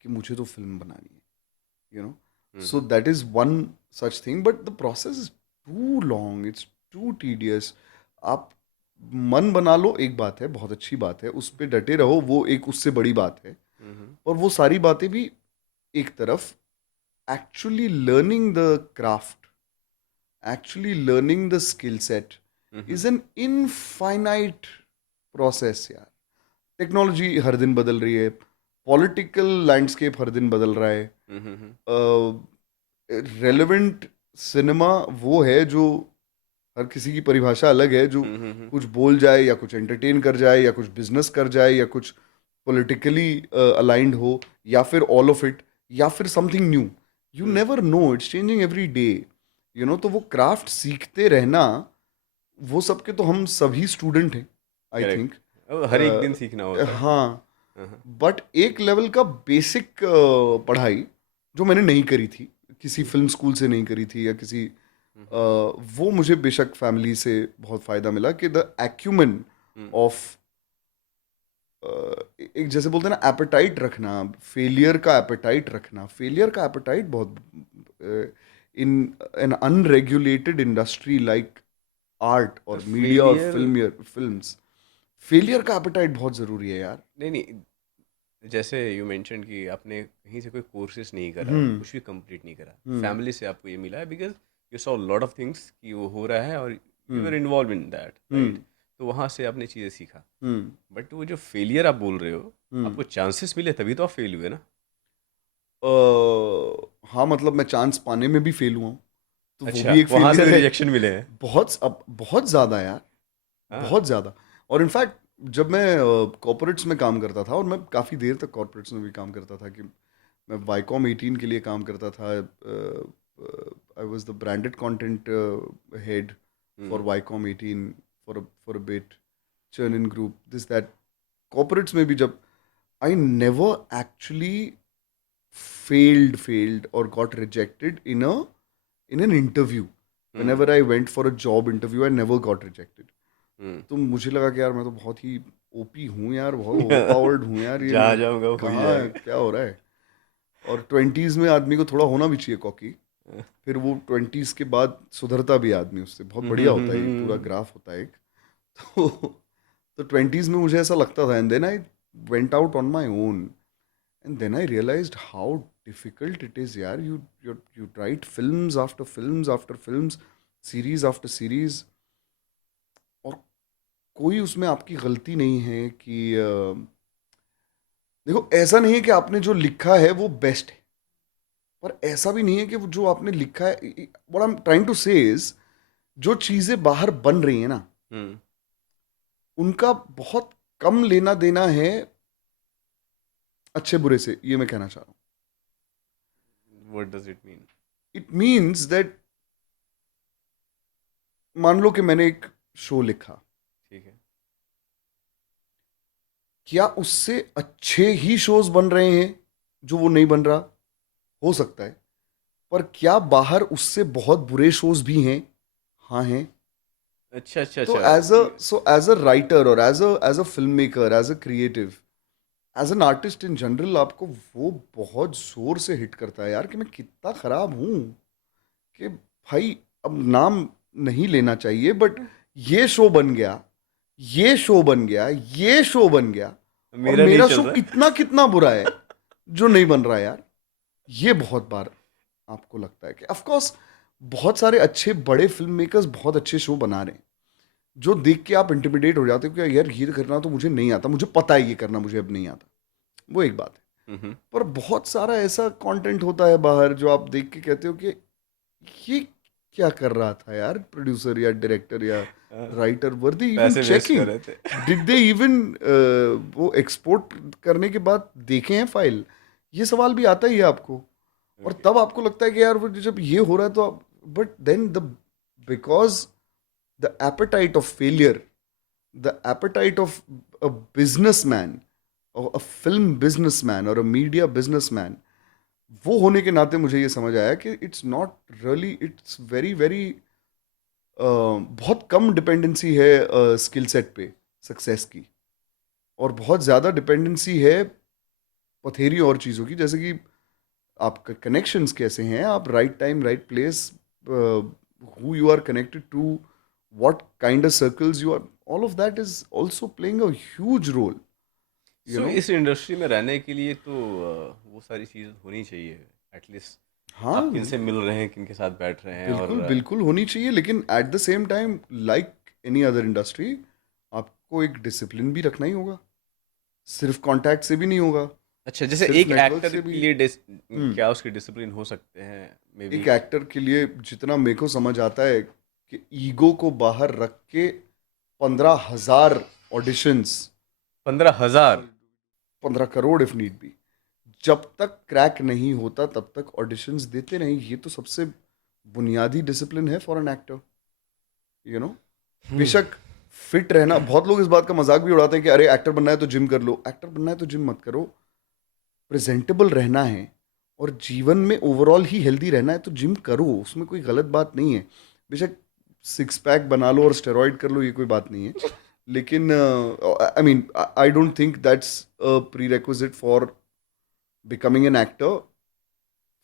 कि मुझे तो फिल्म बनानी है, so that is one such thing, but the process is too long, it's too tedious. आप मन बना लो एक बात है, बहुत अच्छी बात है, उस पर डटे रहो, वो एक उससे बड़ी बात है, और वो सारी बातें भी एक तरफ, actually learning the craft, actually learning the skill set is an infinite process यार। टेक्नोलॉजी हर दिन बदल रही है, पॉलिटिकल लैंडस्केप हर दिन बदल रहा है, रेलेवेंट सिनेमा वो है जो हर किसी की परिभाषा अलग है, जो कुछ बोल जाए या कुछ एंटरटेन कर जाए या कुछ बिजनेस कर जाए या कुछ पॉलिटिकली अलाइंड हो, या फिर ऑल ऑफ इट, या फिर something new. You never know, it's changing every day, तो वो क्राफ्ट सीखते रहना, वो सबके तो हम सभी स्टूडेंट हैं आई थिंक। हर एक दिन सीखना होता है। हाँ, बट एक लेवल का बेसिक पढ़ाई जो मैंने नहीं करी थी, किसी फिल्म स्कूल से नहीं करी थी, या किसी वो मुझे बेशक फैमिली से बहुत फ़ायदा मिला कि द एक्यूमन ऑफ एक जैसे बोलते हैं ना एपेटाइट रखना, फेलियर का एपेटाइट बहुत in an unregulated industry like art और मीडिया और फिल्म्स फेलियर का एपेटाइट बहुत ज़रूरी है यार। नहीं नहीं, जैसे यू मेंशन कि आपने कहीं से कोई कोर्सेज नहीं करा, कुछ भी कंप्लीट नहीं करा, फैमिली से आपको ये मिला है because you saw lot of things कि वो हो रहा है और you are involve in that, right? तो वहाँ से आपने चीज़ें सीखा। बट वो जो फेलियर आप बोल रहे हो, आपको चांसेस मिले तभी तो आप फेल हुए ना। हाँ मतलब मैं चांस पाने में भी फेल हुआ हूँ, तो वो अच्छा, भी एक वहाँ से फेलियर है। रिजेक्शन मिले हैं। बहुत ज़्यादा यार, हाँ। बहुत ज़्यादा। और इनफैक्ट जब मैं कॉर्पोरेट्स में काम करता था, और मैं काफ़ी देर तक कॉर्पोरेट्स में भी काम करता था, कि मैं वाईकॉम 18 के लिए काम करता था। I was the branded content head for Viacom 18 for a bit, Chernin group, this that. Corporates में भी जब I never actually failed or got rejected in an interview. Whenever I went for a job interview, I never got rejected. तो मुझे लगा कि यार मैं तो बहुत ही ओपी हूँ यार, बहुत ओवरपावर्ड हूँ यार, ये जहाँ मैं जाऊँगा हो ही कहाँ जाएगा। क्या हो रहा है। और 20s में आदमी को थोड़ा होना भी चाहिए कॉकी, फिर वो 20s के बाद सुधरता भी आदमी उससे, बहुत बढ़िया होता है, ये पूरा ग्राफ होता है एक। तो 20s में मुझे ऐसा लगता था, and then I went out on my own. And then I realized how difficult it is, yaar. You write films after films after films, series after series, और कोई उसमें आपकी गलती नहीं है कि देखो, ऐसा नहीं है कि आपने जो लिखा है वो बेस्ट है, पर ऐसा भी नहीं है कि वो जो आपने लिखा है, what I am trying to say is, जो चीजें बाहर बन रही हैं ना, उनका बहुत कम लेना देना है अच्छे बुरे से, ये मैं कहना चाह रहा हूँ। What does it mean? It means that, मान लो कि मैंने एक शो लिखा, ठीक है। क्या उससे अच्छे ही शोज बन रहे हैं जो वो नहीं बन रहा? हो सकता है, पर क्या बाहर उससे बहुत बुरे शोज भी हैं? हाँ हैं। अच्छा अच्छा तो अच्छा। एज अ राइटर और as a film maker, as a creative, as an artist in general, आपको वो बहुत जोर से हिट करता है यार, कि मैं कितना खराब हूं, कि भाई अब नाम नहीं लेना चाहिए, बट ये शो बन गया, ये शो बन गया, ये शो बन गया, और मेरा नहीं मेरा चल शो रहा है। कितना कितना बुरा है जो नहीं बन रहा है यार। ये बहुत बार आपको लगता है कि ऑफ कोर्स बहुत सारे अच्छे बड़े फिल्म मेकर्स बहुत अच्छे शो बना रहे हैं, जो देख के आप इंटिमिडेट हो जाते हो कि यार ये करना तो मुझे नहीं आता, मुझे पता है ये करना मुझे अब नहीं आता, वो एक बात है। पर बहुत सारा ऐसा कंटेंट होता है बाहर जो आप देख के कहते हो कि ये क्या कर रहा था यार, प्रोड्यूसर या डायरेक्टर या राइटर, वर दे इवन पैसे वेस्ट कर चेकिंग, रहे थे। डिड दे इवन वो एक्सपोर्ट करने के बाद देखे हैं फाइल? ये सवाल भी आता ही है आपको, और तब आपको लगता है कि यार वो जब ये हो रहा है तो but then the because the appetite of failure, the appetite of a businessman, और अ फिल्म बिजनेसमैन और अ मीडिया बिजनेसमैन, वो होने के नाते मुझे ये समझ आया कि it's not really, it's very very बहुत कम डिपेंडेंसी है स्किल सेट पे सक्सेस की, और बहुत ज़्यादा डिपेंडेंसी है पथेरी और चीज़ों की, जैसे कि आपका कनेक्शंस कैसे हैं, आप right time right place, who you are connected to, what kind of circles you are, all of that is also playing a huge role, you so know. इस इंडस्ट्री में रहने के लिए तो वो सारी चीज़ें होनी चाहिए एटलीस्ट। हाँ, आप किन से मिल रहे हैं, किन के साथ बैठ रहे हैं, और बिल्कुल बिल्कुल होनी चाहिए, लेकिन at the same time, like any other industry, आपको एक डिसिप्लिन भी रखना ही होगा, सिर्फ कांटेक्ट से भी नहीं होगा, अच्छा, जैसे सिर्फ एक नेटवर्क एक्टर से के भी। लिए हम्म क्या उसके डिसिप्लिन हो सकते हैं मे बी? एक एक्टर के लिए जितना मेरे को समझ आता है कि ईगो को बाहर रख के 15,000 auditions, 15,000? 15 crore if need be, जब तक क्रैक नहीं होता तब तक ऑडिशंस देते नहीं, ये तो सबसे बुनियादी डिसिप्लिन है for an actor, you know. बेशक फिट रहना, बहुत लोग इस बात का मजाक भी उड़ाते हैं कि अरे एक्टर बनना है तो जिम कर लो, एक्टर बनना है तो जिम मत करो, प्रेजेंटेबल रहना है, और जीवन में ओवरऑल ही हेल्दी रहना है तो जिम करो, उसमें कोई गलत बात नहीं है। बेशक सिक्स पैक बना लो और स्टेरॉइड कर लो, ये कोई बात नहीं है, लेकिन I mean I don't think that's a prerequisite for becoming an actor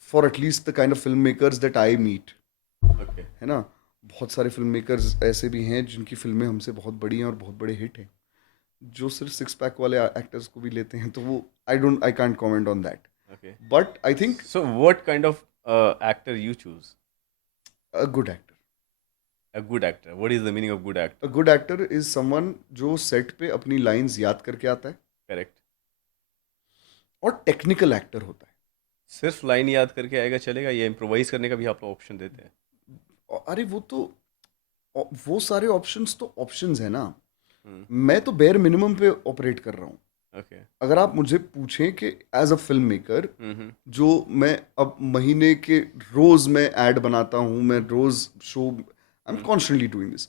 for at least the kind of film makers that I meet, okay. है ना। बहुत सारे फिल्म मेकर्स ऐसे भी हैं जिनकी फिल्में हमसे बहुत बड़ी हैं और बहुत बड़े हिट हैं, जो सिर्फ सिक्स पैक वाले एक्टर्स को भी लेते हैं, तो वो I can't comment on that, okay. But I think so what kind of actor you choose? A good actor, a good actor, what is the meaning of good actor? A good actor is someone जो set पे अपनी lines याद करके आता है correct. और technical actor होता है। सिर्फ लाइन याद करके आएगा चलेगा, या इम्प्रोवाइज करने का भी आप ऑप्शन देते हैं? अरे वो सारे ऑप्शंस तो ऑप्शंस है ना। हम्म। मैं तो बेयर मिनिमम पे ऑपरेट कर रहा हूँ। ओके। अगर आप मुझे पूछें कि एज अ फिल्म मेकर, हम्म। जो मैं अब महीने के रोज मैं ऐड बनाता हूँ, मैं रोज show, I am constantly doing this.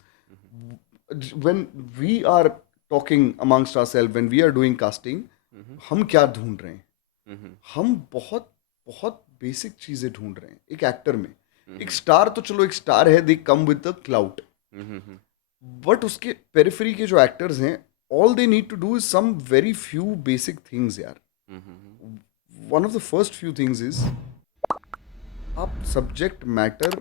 When we are talking amongst ourself, when we are doing casting, हम क्या ढूंढ रहे हैं? हम बहुत बहुत बेसिक चीजें ढूंढ रहे हैं एक एक्टर में। एक स्टार तो चलो, एक स्टार है, they come with the clout, but उसके पेरिफेरी के जो एक्टर्स हैं, all they need to do is some very few basic things यार। One of the first few things is आप सब्जेक्ट मैटर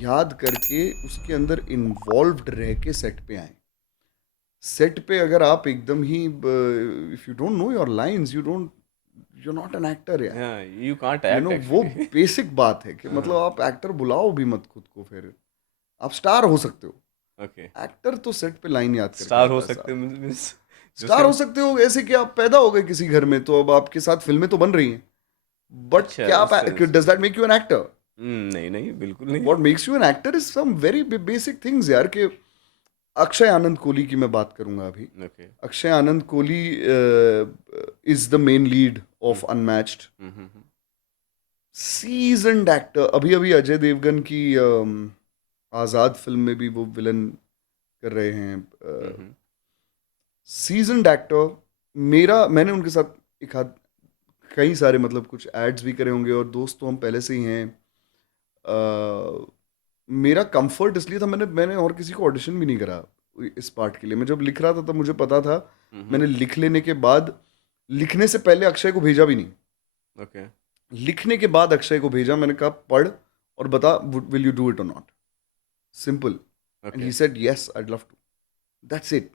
याद करके उसके अंदर इन्वॉल्व्ड रह के सेट पे आए। सेट पे अगर आप एकदम ही, if you don't know your lines, you not an actor यार। You can't you act no वो एक्चुअली। बेसिक बात है कि मतलब आप एक्टर बुलाओ भी मत खुद को, फिर आप स्टार हो सकते हो, ओके। एक्टर तो सेट पे लाइन याद करके स्टार आता हो है सकते साहब। मींस स्टार हो सकते हो ऐसे कि आप पैदा हो गए किसी घर में, तो अब आपके साथ फिल्में तो बन रही हैं, बट अच्छा, क्या इस आप, तरह से। Does that make you an actor? नहीं नहीं, बिल्कुल नहीं। What makes you an actor is some very basic things यार। कि अक्षय आनंद कोहली की मैं बात करूंगा अभी। Okay. Akshay Anand Kohli is the main lead of unmatched, seasoned actor. अभी अभी अजय देवगन की आजाद फिल्म में भी वो विलन कर रहे हैं। Seasoned actor. मैंने उनके साथ एक आध कई सारे मतलब कुछ एड्स भी करे होंगे, और दोस्त तो हम पहले से ही हैं। मेरा कंफर्ट इसलिए था, मैंने और किसी को ऑडिशन भी नहीं करा इस पार्ट के लिए। मैं जब लिख रहा था तब मुझे पता था। मैंने लिख लेने के बाद, लिखने से पहले अक्षय को भेजा भी नहीं। ओके। लिखने के बाद अक्षय को भेजा, मैंने कहा पढ़ और बता, विल यू डू इट और not, simple. And he said yes, I love to, that's it.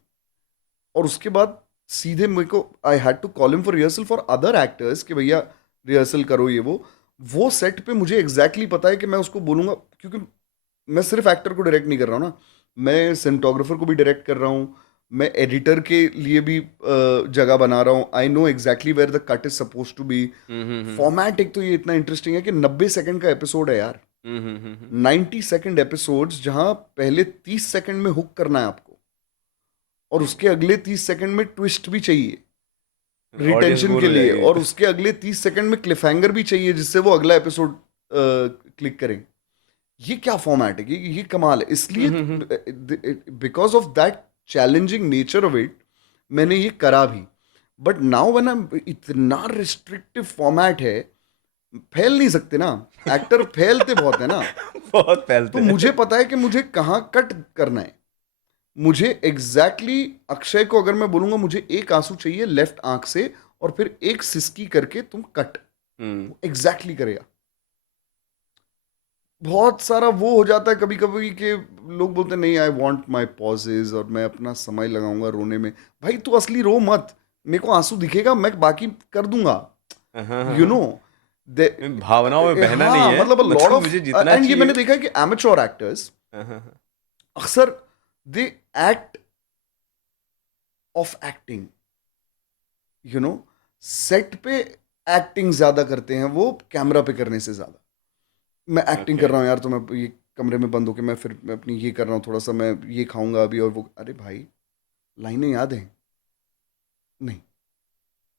और उसके बाद सीधे मेरे को, I had to call him for rehearsal for other actors कि भैया रिहर्सल करो ये वो सेट पे मुझे एग्जैक्टली पता है कि मैं उसको बोलूंगा, क्योंकि मैं सिर्फ एक्टर को डायरेक्ट नहीं कर रहा हूँ ना, मैं सिनेमाटोग्राफर को भी डायरेक्ट कर रहा हूँ, मैं एडिटर के लिए भी जगह बना रहा हूँ। I know exactly where the cut is suppose to be. Format एक तो ये इतना इंटरेस्टिंग है कि 90 सेकंड का एपिसोड है यार, 90 सेकंड एपिसोड्स, जहां पहले 30 सेकंड में हुक करना है आपको, और उसके अगले 30 सेकंड में ट्विस्ट भी चाहिए रिटेंशन के लिए, और उसके अगले 30 सेकंड में क्लिफहैंगर भी चाहिए जिससे वो अगला एपिसोड क्लिक करें। ये क्या फॉर्मेट है? ये कमाल है। इसलिए because of that challenging nature of it मैंने ये करा भी। बट नाउ व्हेन इतना रिस्ट्रिक्टिव फॉर्मेट है, फैल नहीं सकते ना एक्टर, फैलते बहुत है ना। बहुत फैलते तो हैं। मुझे पता है कि मुझे कहाँ कट करना है। मुझे एग्जैक्टली अक्षय को अगर मैं बोलूंगा मुझे एक आंसू चाहिए लेफ्ट आंख से, और फिर एक सिसकी करके तुम कट, एग्जैक्टली करेगा। बहुत सारा वो हो जाता है कभी कभी कि लोग बोलते हैं नहीं, आई वॉन्ट माई पॉजेज और मैं अपना समय लगाऊंगा रोने में। भाई तू असली रो मत, मेरे को आंसू दिखेगा, मैं बाकी कर दूंगा, यू नो। भावनाओं में बहना नहीं है, मतलब लॉट ऑफ, मुझे जितना एंड ये चाहिए। मैंने देखा है कि एमेच्योर एक्टर्स अक्सर they act of acting, you know, set पे एक्टिंग ज्यादा करते हैं वो कैमरा पे करने से ज्यादा। मैं एक्टिंग कर रहा हूँ यार, तो मैं ये कमरे में बंद होके मैं अपनी ये कर रहा हूँ, थोड़ा सा मैं ये खाऊंगा अभी और वो, अरे भाई लाइनें याद हैं नहीं,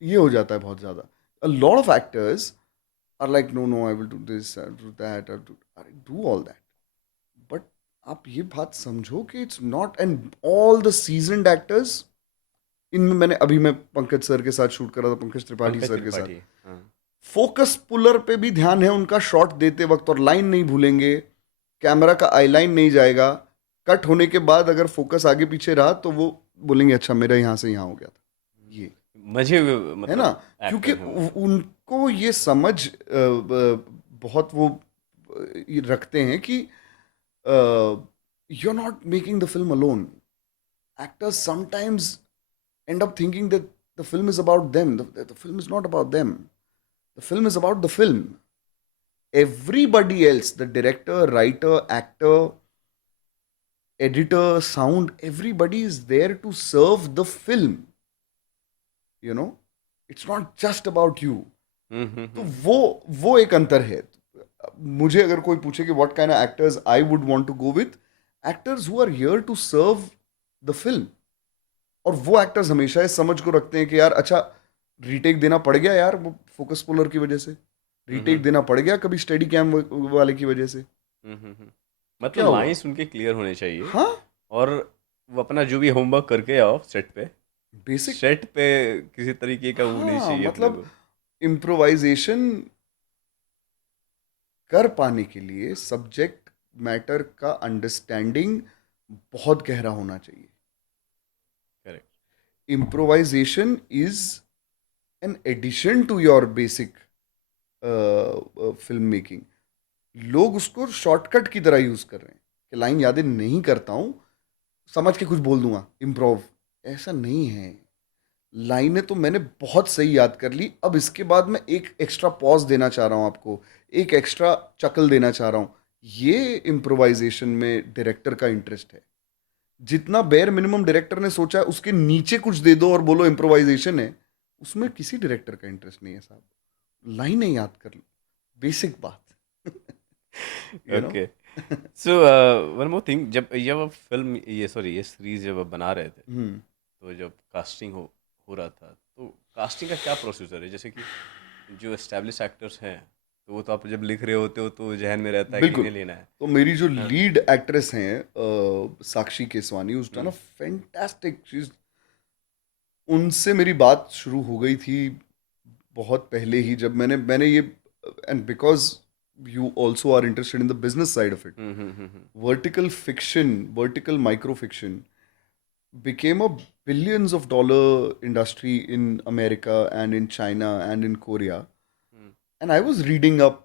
ये हो जाता है बहुत ज्यादा। A lot of actors are like no I will do this, I do that, I do all that, but आप ये बात समझो कि it's not, and all the seasoned actors, इनमें मैं पंकज सर के साथ शूट कर रहा था, पंकज त्रिपाठी सर के साथ। फोकस पुलर पे भी ध्यान है उनका शॉट देते वक्त, और लाइन नहीं भूलेंगे, कैमरा का आई लाइन नहीं जाएगा, कट होने के बाद अगर फोकस आगे पीछे रहा तो वो बोलेंगे अच्छा मेरा यहाँ से यहाँ हो गया था, ये मजे है ना। मतलब क्योंकि एक्टर हैं वो। उनको ये समझ बहुत वो ये रखते हैं कि you are not making the film alone. Actors sometimes end up thinking that the film is about them. The film is not about them. The film is about the film. Everybody else, the director, writer, actor, editor, sound, everybody is there to serve the film. You know, it's not just about you. तो वो एक अंतर है. मुझे अगर कोई पूछे कि what kind of actors I would want to go with, actors who are here to serve the film. और वो एक्टर्स हमेशा इस समझ को रखते हैं कि यार अच्छा रीटेक देना पड़ गया यार वो फोकस पुलर की वजह से, रीटेक देना पड़ गया कभी स्टेडी कैम वाले की वजह से, क्या मतलब हुआ. लाइंस उनके क्लियर होने चाहिए, हाँ, और वो अपना जो भी होमवर्क करके आओ बेसिक. सेट पे किसी तरीके का वो नहीं हाँ, चाहिए अपने मतलब को। इम्प्रोवाइजेशन कर पाने के लिए सब्जेक्ट मैटर का अंडरस्टैंडिंग बहुत गहरा होना चाहिए. Correct. Improvisation is an addition to your basic film making. लोग उसको शॉर्टकट की तरह यूज कर रहे हैं कि लाइन यादें नहीं करता हूं, समझ के कुछ बोल दूंगा, इम्प्रोव. ऐसा नहीं है. लाइनें तो मैंने बहुत सही याद कर ली, अब इसके बाद मैं एक एक्स्ट्रा पॉज देना चाह रहा हूं आपको, एक एक्स्ट्रा चकल देना चाह रहा हूं. ये इम्प्रोवाइजेशन में डायरेक्टर का इंटरेस्ट है. जितना बेयर मिनिमम डायरेक्टर ने सोचा है उसके नीचे कुछ दे दो और बोलो इम्प्रोवाइजेशन है, उसमें किसी डायरेक्टर का इंटरेस्ट नहीं है साहब. लाइनें याद कर लो, बेसिक बात. You know. Okay. So one more thing, जब आप फिल्म ये सीरीज जब आप बना रहे थे, तो जब कास्टिंग हो रहा था, तो कास्टिंग का क्या प्रोसीजर है? जैसे कि जो एस्टेब्लिश एक्टर्स हैं, तो वो तो आप जब लिख रहे होते हो तो जहन में रहता है कि बिल्कुल. इन्हें लेना है। तो मेरी जो हाँ। लीड एक्ट्रेस हैं साक्षी केसवानी, उस टाइम फैंटास्टिक चीज, उनसे मेरी बात शुरू हो गई थी बहुत पहले ही, जब मैंने ये, and because you also are interested in the business side of it, vertical fiction, vertical microfiction became a billions of dollar industry in America and in China and in Korea. And I was reading up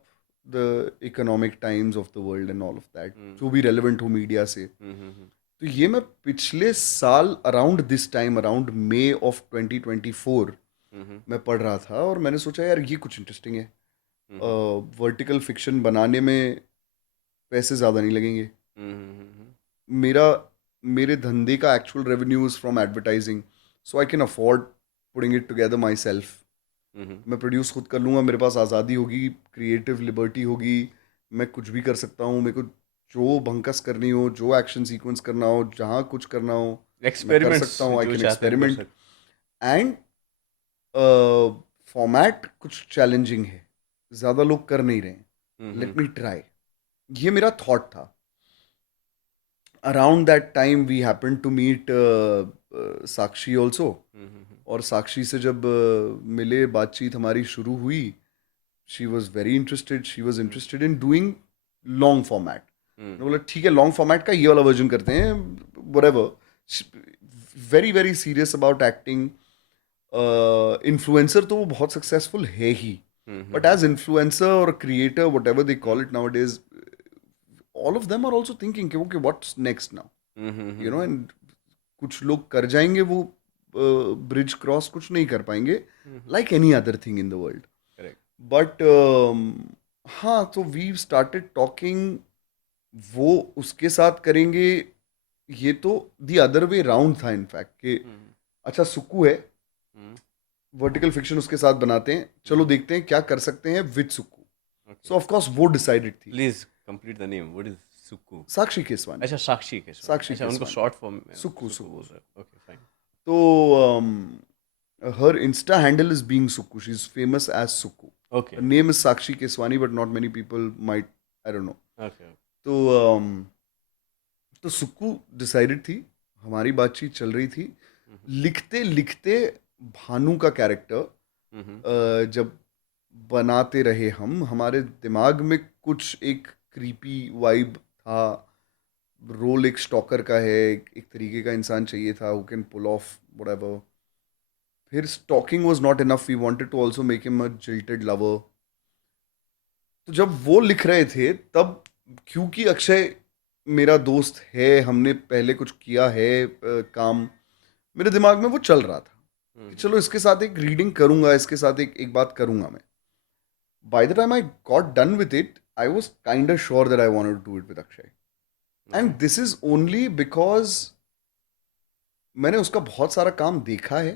the economic times of the world and all of that, जो भी relevant हो media से. तो ये मैं पिछले साल around this time, around May of 2024 मैं पढ़ रहा था, और मैंने सोचा यार ये कुछ इंटरेस्टिंग है. वर्टिकल फिक्शन बनाने में पैसे ज़्यादा नहीं लगेंगे. मेरे धंधे का actual revenue is from advertising, so I can afford putting it together my self. मैं प्रोड्यूस खुद कर लूँगा, मेरे पास आज़ादी होगी, क्रिएटिव लिबर्टी होगी, मैं कुछ भी कर सकता हूँ. मेरे को जो भंकस करनी हो, जो एक्शन सीक्वेंस करना हो, जहाँ कुछ करना हो मैं कर एक्सपेरिमेंट्स सकता हूँ. आई जो कैन चाहते हैं कर एक्सपेरिमेंट. एंड फॉर्मेट कुछ चैलेंजिंग है, ज़्यादा लोग कर नहीं रहे हैं, सकते। Let me try. ये मेरा थॉट था. Around that time we happen to meet Sakshi also. और साक्षी से जब मिले, बातचीत हमारी शुरू हुई, she was very interested. She was interested in doing long format. बोला ठीक है, लॉन्ग फॉर्मेट का ये वाला वर्जन करते हैं, whatever. Very very serious about acting. Influencer तो वो बहुत सक्सेसफुल है ही, बट एज इन्फ्लुएंसर और creator, whatever they call it nowadays, all of them are also thinking कि okay what's next now, you know. and कुछ लोग कर जाएंगे वो ब्रिज क्रॉस, कुछ नहीं कर पाएंगे, like any other thing in the world. Correct. but हाँ, तो we started talking. वो उसके साथ करेंगे, ये तो the other way round था इनफैक्ट, कि अच्छा सुक्कू है, वर्टिकल फिक्शन उसके साथ बनाते हैं, चलो देखते हैं क्या कर सकते हैं with Sukku. So of course वो डिसाइडेड थी. Please complete the name, what is Sukku? Sakshi Keswani. अच्छा, साक्षी केसवानी। साक्षी अच्छा, उनको केसवानी. शॉर्ट फॉर्म में सुक्कू, सुक्कू सुक्कू. बोल रहे हैं। Okay, fine. तो her Insta handle is being Sukku. She's famous as Sukku. Okay, Her name is Sakshi Keswani, but not many people might, I don't know. Okay. तो Sukhu decided थी, हमारी बातचीत चल रही थी. लिखते लिखते भानु का कैरेक्टर जब बनाते रहे हम, हमारे दिमाग में कुछ एक क्रीपी वाइब था, रोल एक स्टॉकर का है, एक तरीके का इंसान चाहिए था who can pull off whatever. फिर stalking was not enough, we wanted to also make him a jilted lover. तो जब वो लिख रहे थे तब, क्योंकि अक्षय मेरा दोस्त है, हमने पहले कुछ किया है काम, मेरे दिमाग में वो चल रहा था कि चलो इसके साथ एक रीडिंग करूंगा, इसके साथ एक बात करूंगा मैं। By the time I got done with it, I was kind of sure that I wanted to do it with Akshay. And this is only because मैंने उसका बहुत सारा काम देखा है।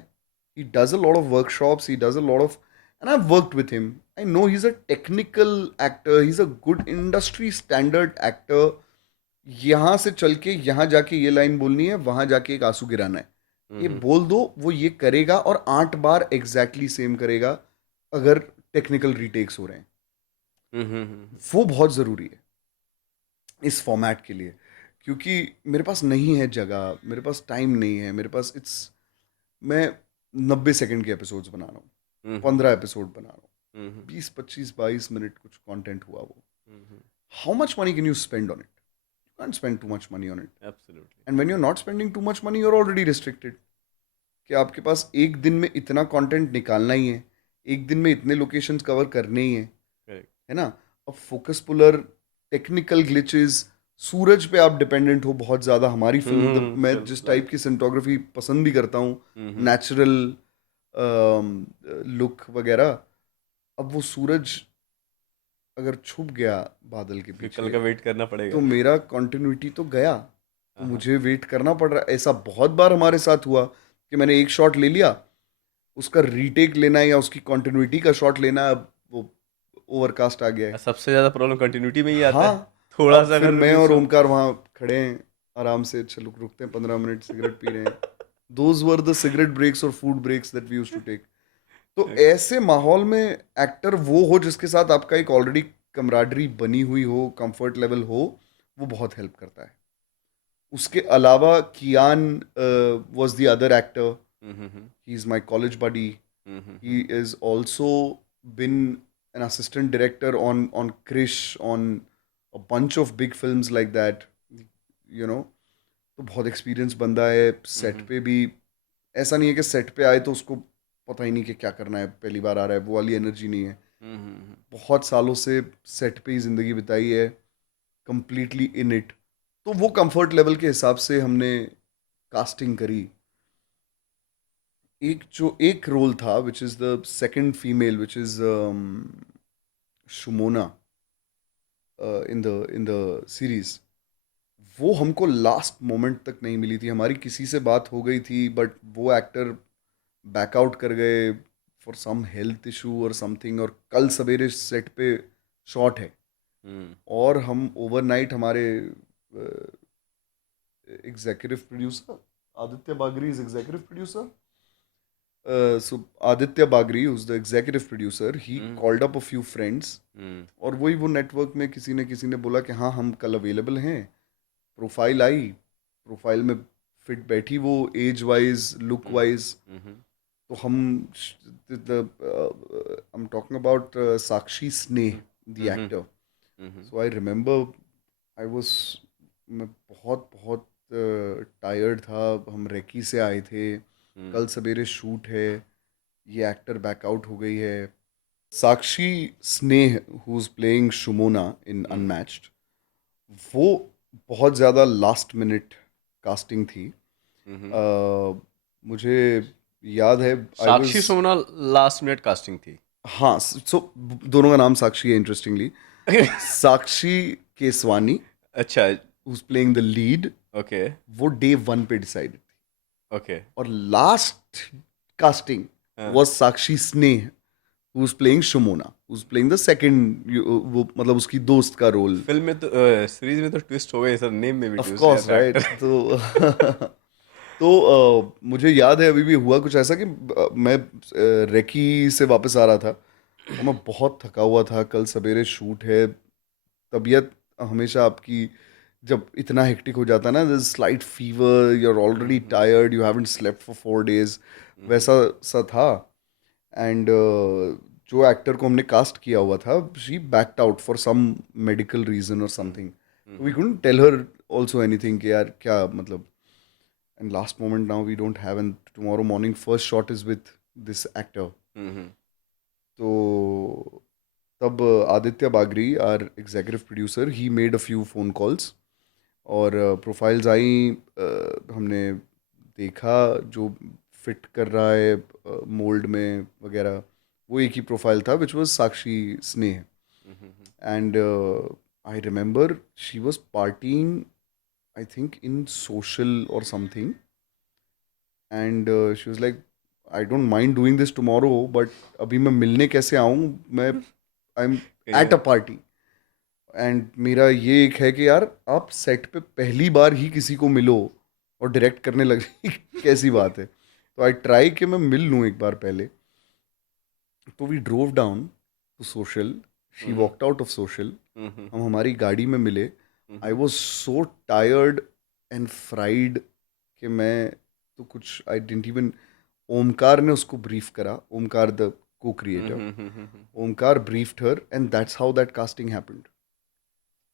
He does a lot of workshops, he does a lot of, and I worked with him. I know he is a technical actor, he is a good industry standard actor. यहाँ से चल के यहाँ जाके ये लाइन बोलनी है, वहां जाके एक आंसू गिराना है, ये बोल दो, वो ये करेगा और 8 बार एग्जैक्टली सेम करेगा अगर टेक्निकल रीटेक्स हो रहे हैं। वो बहुत ज़रूरी है इस फॉर्मेट के लिए, क्योंकि मेरे पास नहीं है जगह, मेरे पास टाइम नहीं है, मेरे पास इट्स, मैं 90 सेकंड के एपिसोड्स बना रहा हूँ, 15 एपिसोड बना रहा हूँ, 20, 25, 22 मिनट कुछ कंटेंट हुआ वो। How much money can you spend on it? You can't spend too much money on it. Absolutely. And when you are not spending too much money, you are already restricted, कि आपके पास एक दिन में इतना content निकालना ही है, एक दिन में इतने लोकेशंस कवर करने ही है, करेक्ट। है ना। अब फोकस पुलर, टेक्निकल ग्लिचेस, सूरज पे आप डिपेंडेंट हो बहुत ज़्यादा। हमारी फिल्म, मैं जिस टाइप की सिनेमेटोग्राफी पसंद भी करता हूँ, नेचुरल लुक वगैरह, अब वो सूरज अगर छुप गया बादल के फिर कल पीछे का वेट करना पड़ेगा। तो मेरा कंटिन्यूटी तो गया, तो मुझे वेट करना पड़ रहा है। ऐसा बहुत बार हमारे साथ हुआ कि मैंने एक शॉट ले लिया, उसका रीटेक लेना है या उसकी कंटिन्यूटी का शॉट लेना है, अब वो ओवरकास्ट आ गया है। सबसे ज़्यादा प्रॉब्लम कंटिन्यूटी में ही आता हाँ, है। थोड़ा अब सा फिर अगर मैं मिस और हो। ओमकार वहाँ खड़े हैं आराम से, चलो रुकते हैं 15 मिनट, सिगरेट पी रहे हैं। Those were the cigarette breaks और food breaks that we used to take. तो ऐसे माहौल में एक्टर वो हो जिसके साथ आपका एक ऑलरेडी कमराडरी बनी हुई हो, कंफर्ट लेवल हो, वो बहुत हेल्प करता है। उसके अलावा Kiaan was the other actor, he is my college buddy, he is also been an assistant director on Krish, on a bunch of big films like that, you know। तो बहुत experience बंदा है। सेट पे भी ऐसा नहीं है कि सेट पे आए तो उसको पता ही नहीं कि क्या करना है, पहली बार आ रहा है, वो वाली एनर्जी नहीं है। बहुत सालों से सेट पे ही जिंदगी बिताई है, कंप्लीटली इन इट। तो वो कंफर्ट लेवल के हिसाब से हमने कास्टिंग करी। एक रोल था which is the second female, which is Shumona in the series. वो हमको लास्ट मोमेंट तक नहीं मिली थी, हमारी किसी से बात हो गई थी बट वो एक्टर बैकआउट कर गए फॉर सम हेल्थ इशू और समथिंग, और कल सवेरे सेट पे शॉट है। और हम ओवरनाइट, हमारे executive producer Aditya Bagri is executive producer, so Aditya Bagri, who's the executive producer, he called up a few friends, और वही वो नेटवर्क में किसी ने बोला कि हाँ हम कल अवेलेबल हैं। प्रोफाइल आई, प्रोफाइल में फिट बैठी वो, एज वाइज, लुक वाइज। तो हम, आई एम टॉकिंग अबाउट साक्षी स्नेह, the actor. So I remember, I was, मैं बहुत बहुत टायर्ड था, हम रेकी से आए थे, कल सवेरे शूट है, ये एक्टर बैकआउट हो गई है। साक्षी स्नेह who is playing Shumona in unmatched, वो बहुत ज़्यादा लास्ट मिनट कास्टिंग थी। मुझे याद है, साक्षी सोना लास्ट मिनट कास्टिंग थी। हाँ, सो दोनों का नाम साक्षी है इंटरेस्टिंगली। साक्षी केसवानी, अच्छा। Who is playing the lead, okay. वो डे 1 पे डिसाइडेड थी। ओके। और लास्ट कास्टिंग वाज साक्षी स्नेह, who's playing Shumona, who's playing the second, वो मतलब उसकी दोस्त का रोल। फिल्म में तो, सीरीज में तो ट्विस्ट हो गए सर, नेम में भी ऑफ ट्विस्ट कोर्स, राइट। तो तो मुझे याद है अभी भी हुआ कुछ ऐसा कि मैं रेकी से वापस आ रहा था और मैं बहुत थका हुआ था, कल सवेरे शूट है। तबीयत हमेशा आपकी जब इतना हेक्टिक हो जाता है ना, slight fever, you are already tired, you haven't slept for 4 days, वैसा सा था। एंड जो एक्टर को हमने कास्ट किया हुआ था, she backed out for some medical reason और something. We couldn't tell her also anything कि यार क्या मतलब. And last moment now we don't have, and tomorrow morning first shot is with this actor. तो तब Aditya Bagri, our executive producer, he made a few phone calls और profiles आई. हमने देखा जो फिट कर रहा है मोल्ड में वगैरह, वो एक ही प्रोफाइल था विच was Sakshi Sneh. And I remember she was partying, I think in social or something, and she was like I don't mind doing this tomorrow, but अभी मैं मिलने कैसे आऊँ, मैं I am at a party. And मेरा ये एक है कि यार आप सेट पे पहली बार ही किसी को मिलो और डायरेक्ट करने लगे कैसी बात है. तो आई ट्राई कि मैं मिल लूँ एक बार पहले. तो we drove down to Social, she walked out of Social, हम हमारी गाड़ी में मिले. I was so tired and fried कि मैं तो कुछ आई डिडंट इवन. ओमकार ने उसको ब्रीफ करा, ओमकार द को creator, Omkar briefed her, and that's how that casting happened.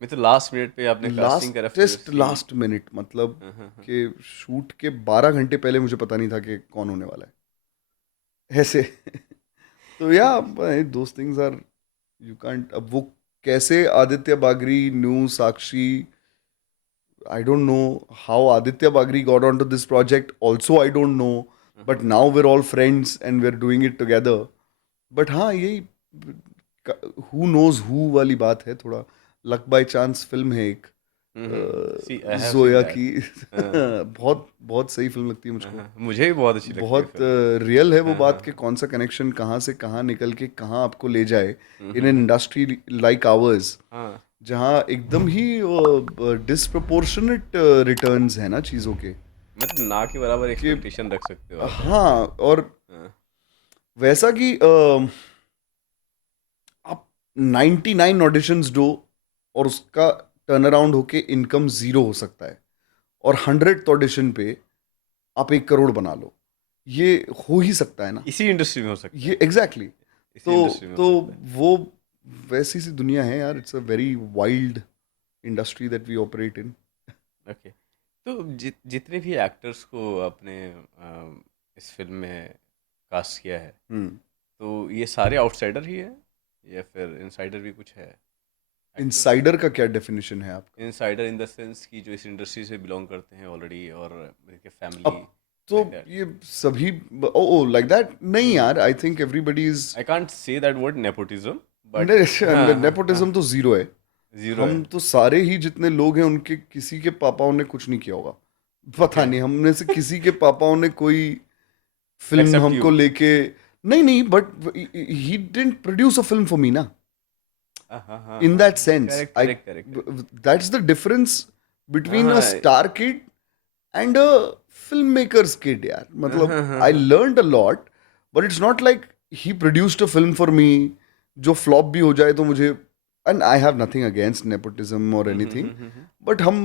मैं तो लास्ट मिनट पे आपने कास्टिंग का रेफरेंस जस्ट लास्ट मिनट, मतलब कि शूट के 12 घंटे पहले मुझे पता नहीं था कि कौन होने वाला है ऐसे. तो या those things are, you can't. अब वो कैसे Aditya Bagri knew Sakshi, I don't know how Aditya Bagri got onto this project. Also, I don't know. But now we're all friends and we're doing it together. But हाँ यही who knows who वाली बात है. थोड़ा luck by chance film है एक See, I have Zoya seen की. बहुत बहुत सही फिल्म लगती है मुझको. that. मुझे भी बहुत अच्छी लगती है बहुत फिल्म। रियल है वो बात कि कौन सा कनेक्शन कहाँ से कहाँ निकल के कहाँ आपको ले जाए in an industry like ours, हाँ जहाँ एकदम ही डिसप्रपोर्शनेट रिटर्न्स है ना चीज़ों के. मतलब ना के बराबर एक्सपेक्टेशन रख सकते हो आप। हाँ, और हाँ, वैसा कि आप 99 ऑडिशंस दो और उसका टर्न अराउंड होके इनकम 0 हो सकता है, और 100th ऑडिशन पे आप 1 करोड़ बना लो. ये हो ही सकता है ना. इसी इंडस्ट्री में हो सकता है, ये एग्जैक्टली इसी तो इंडस्ट्री में तो हो सकता है। वो वैसी सी दुनिया है यार. It's a very wild industry that we operate in. Okay, तो जितने भी एक्टर्स को आपने इस फिल्म में कास्ट किया है, तो ये सारे आउटसाइडर ही है या फिर इनसाइडर भी कुछ है? इनसाइडर का क्या डेफिनेशन है आपका? इनसाइडर इन द सेंस कि जो इस इंडस्ट्री से बिलोंग करते हैं ऑलरेडी और उनके फैमिली. अब तो ये सभी ओ लाइक दैट नहीं यार. I think everybody is I can't say that word nepotism, but nepotism तो जीरो है. जीरो हम है. तो सारे ही जितने लोग हैं उनके किसी के पापाओं ने कुछ नहीं किया होगा. पता नहीं, हम में से किसी के पापाओं ने कोई फिल्म Except हमको you. लेके नहीं, but he didn't produce a film for me ना. In that sense, correct. that's the difference between a हाँ, star kid and a filmmaker's kid, यार. मतलब I learned a lot, but it's not like he produced a film for me जो flop भी हो जाए तो मुझे. And I have nothing against nepotism or anything, but हम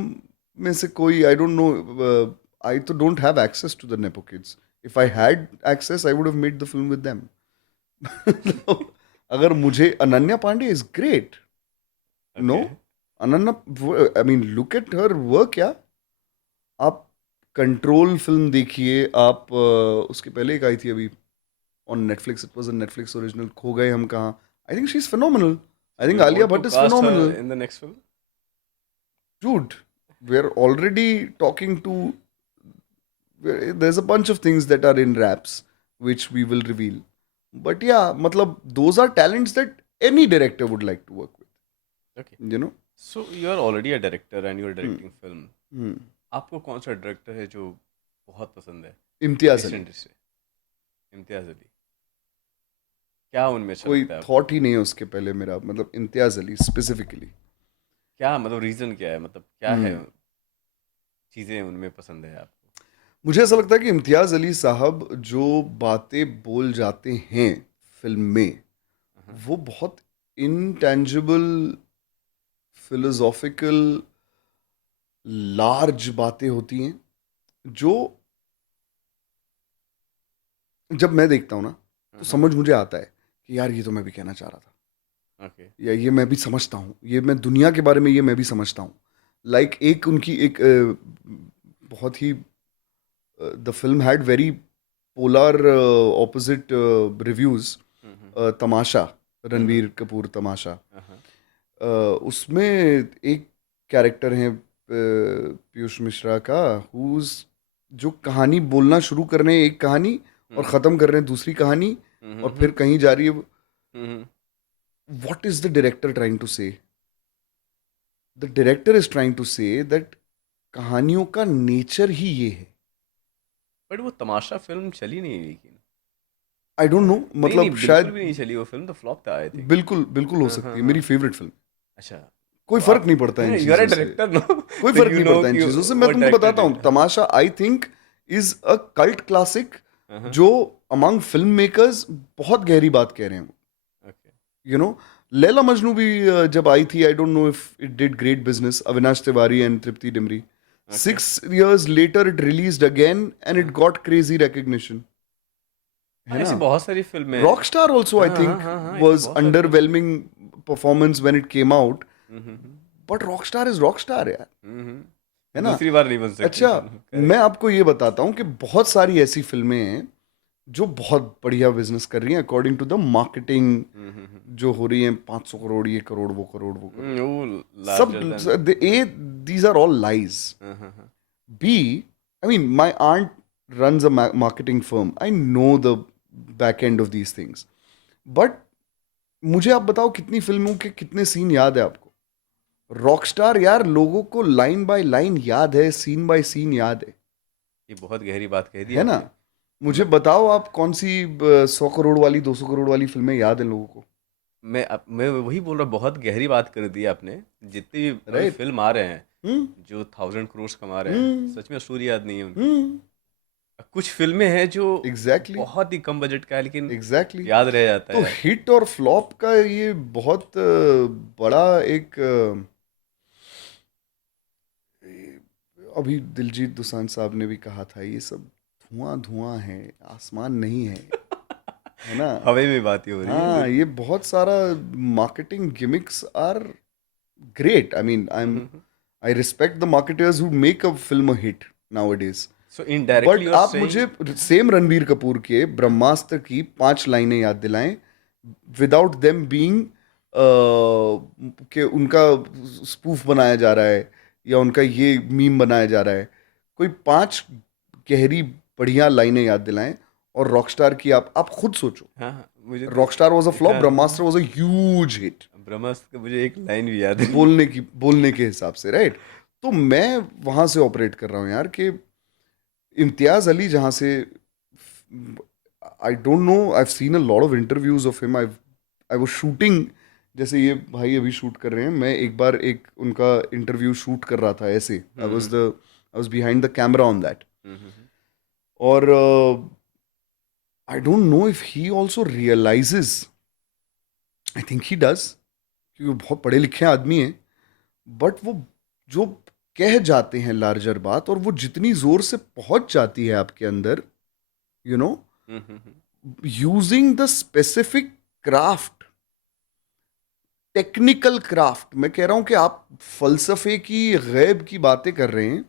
में से कोई, I don't know, I तो don't have access to the nepo kids. If I had access, I would have made the film with them. तो अगर मुझे Ananya Pandey is great. No, Ananya, I mean look at her work. या आप control film देखिए, आप उसके पहले एक आई थी अभी on Netflix. It was a Netflix original, खो गए हम कहाँ. I think she is phenomenal. I think Alia Bhatt is phenomenal. in the next film. Dude, we are already talking to. There's a bunch of things that are in wraps which we will reveal. But yeah, matlab, those are talents that any director would like to work with. Okay. You know? So you are already a director and you are directing film. Hmm. आपको कौन सा director है जो बहुत पसंद है इम्तियाज इस Ali. Industry से? इम्तियाज अली. क्या उनमें अच्छा कोई लगता है आपको? थॉट ही नहीं है उसके पहले मेरा. मतलब इम्तियाज अली स्पेसिफिकली. क्या मतलब रीजन क्या है, मतलब क्या है चीजें उनमें पसंद है आपको? मुझे ऐसा लगता है कि इम्तियाज अली साहब जो बातें बोल जाते हैं फिल्म में, वो बहुत इनटेंजिबल, फिलोसॉफिकल, लार्ज बातें होती हैं जो जब मैं देखता हूँ ना तो समझ मुझे आता है कि यार ये तो मैं भी कहना चाह रहा था, ओके। या ये मैं भी समझता हूँ, ये मैं दुनिया के बारे में ये मैं भी समझता हूँ। लाइक एक उनकी एक बहुत ही the film had very polar opposite reviews, Tamasha, Ranbir Kapoor Tamasha. उसमें एक कैरेक्टर है पीयूष मिश्रा का, हुज जो कहानी बोलना शुरू कर रहे हैं एक कहानी और ख़त्म कर रहे हैं दूसरी कहानी, और फिर कहीं जा रही है। What is the director trying to say? The director is trying to say that कहानियों का नेचर ही ये है। बट वो तमाशा फिल्म चली नहीं, लेकिन आई डोंट नो, नहीं नहीं, मतलब बिल्कुल भी शायद नहीं चली वो फिल्म, तो फ्लॉप था आई थिंक। बिल्कुल बिल्कुल हो हाँ सकती हाँ है, हाँ। मेरी फेवरेट फिल्म। अच्छा, कोई तो फर्क आप नहीं पड़ता इन यू आर ए चीजों से, डायरेक्टर नो, कोई तो फर्क यू नहीं नो पड़ता इन कि चीजों से। मैं वो तुमको डायरेक्टर बताता हूँ, did. Tamasha I think is a cult classic, हाँ। जो अमंग फिल्म मेकर्स बहुत गहरी बात कह रहे हैं। Okay. You know, Laila Majnu भी जब आई थी, आई don't know if it did great business, Avinash Tiwari and Tripti Dimri. Okay. 6 years later it released again and it got crazy recognition, है हाँ, ना? ऐसी बहुत सारी फिल्में हैं। Rockstar also I हाँ हाँ think हाँ हाँ, ऐसी was बहुत सारी film. underwhelming performance when it came out, hmm. but Rockstar is Rockstar यार, है ना? दूसरी बार नहीं बन सकती। अच्छा, मैं करेक्ट। आपको ये बताता हूँ कि बहुत सारी ऐसी फिल्में हैं जो बहुत बढ़िया बिजनेस कर रही हैं अकॉर्डिंग टू द मार्केटिंग, जो हो रही हैं 500 करोड़, ये करोड़, वो करोड़, वो करोड़, वो सब। Larger than. A, these are all lies. B, I mean, my aunt runs a marketing firm. I know the back end of these things. But मुझे आप बताओ कितनी फिल्मों के कितने सीन याद है आपको? रॉकस्टार यार, लोगों को लाइन बाय लाइन याद है, सीन बाय सीन याद ये बहुत गहरी बात कह दी है ना? आपने। मुझे मैं बताओ आप कौन सी 100 करोड़ वाली, 200 करोड़ वाली फिल्में याद हैं लोगों को? मैं वही बोल रहा हूँ, बहुत गहरी बात कर दी आपने। जितनी भी अभी राइट? फिल्म आ रहे हैं हम्म जो 1000 करोड़ कमा रहे हैं, हम्म सच में स्टोरी याद नहीं है उनको। हम्म कुछ फिल्में हैं जो एग्जैक्टली बहुत ही कम बजट का है, लेकिन एग्जैक्टली। याद रह जाता तो है। हिट और फ्लॉप का ये बहुत बड़ा एक अभी दिलजीत दोसांझ साहब ने भी कहा था, ये सब धुआं धुआं है, आसमान नहीं है ना? हवा में बातें हो रही है हाँ, सिर्फ। ये बहुत सारा marketing gimmicks are great. I mean, I respect the marketers who make a film a hit nowadays. So indirectly but you are आप सेइंग। मुझे सेम रणबीर कपूर के ब्रह्मास्त्र की 5 लाइनें याद दिलाएं, विदाउट देम बीइंग कि उनका स्पूफ बनाया जा रहा है या उनका ये मीम बनाया जा रहा है। कोई 5 गहरी बढ़िया लाइनें याद दिलाएं। और रॉकस्टार की आप खुद सोचो, हाँ हाँ, मुझे तो। रॉकस्टार वाज अ फ्लॉप, हाँ ब्रह्मास्त्र वाज अ ह्यूज हिट, ब्रह्मास्त्र का मुझे एक लाइन भी याद है। बोलने के हिसाब से, राइट? तो मैं वहां से ऑपरेट कर रहा हूँ यार, कि इम्तियाज अली जहाँ से, आई don't no, I have seen a lot of interviews of him. I was shooting, जैसे ये भाई अभी शूट कर रहे हैं, मैं एक बार एक उनका इंटरव्यू शूट कर रहा था ऐसे। I was behind the camera on that. और I don't know if he also realises, I think he does, क्योंकि वो बहुत पढ़े लिखे आदमी हैं। बट वो जो कह जाते हैं लार्जर बात, और वो जितनी जोर से पहुंच जाती है आपके अंदर, you know, using the specific craft, technical craft. मैं कह रहा हूं कि आप फलसफे की, गैब की बातें कर रहे हैं,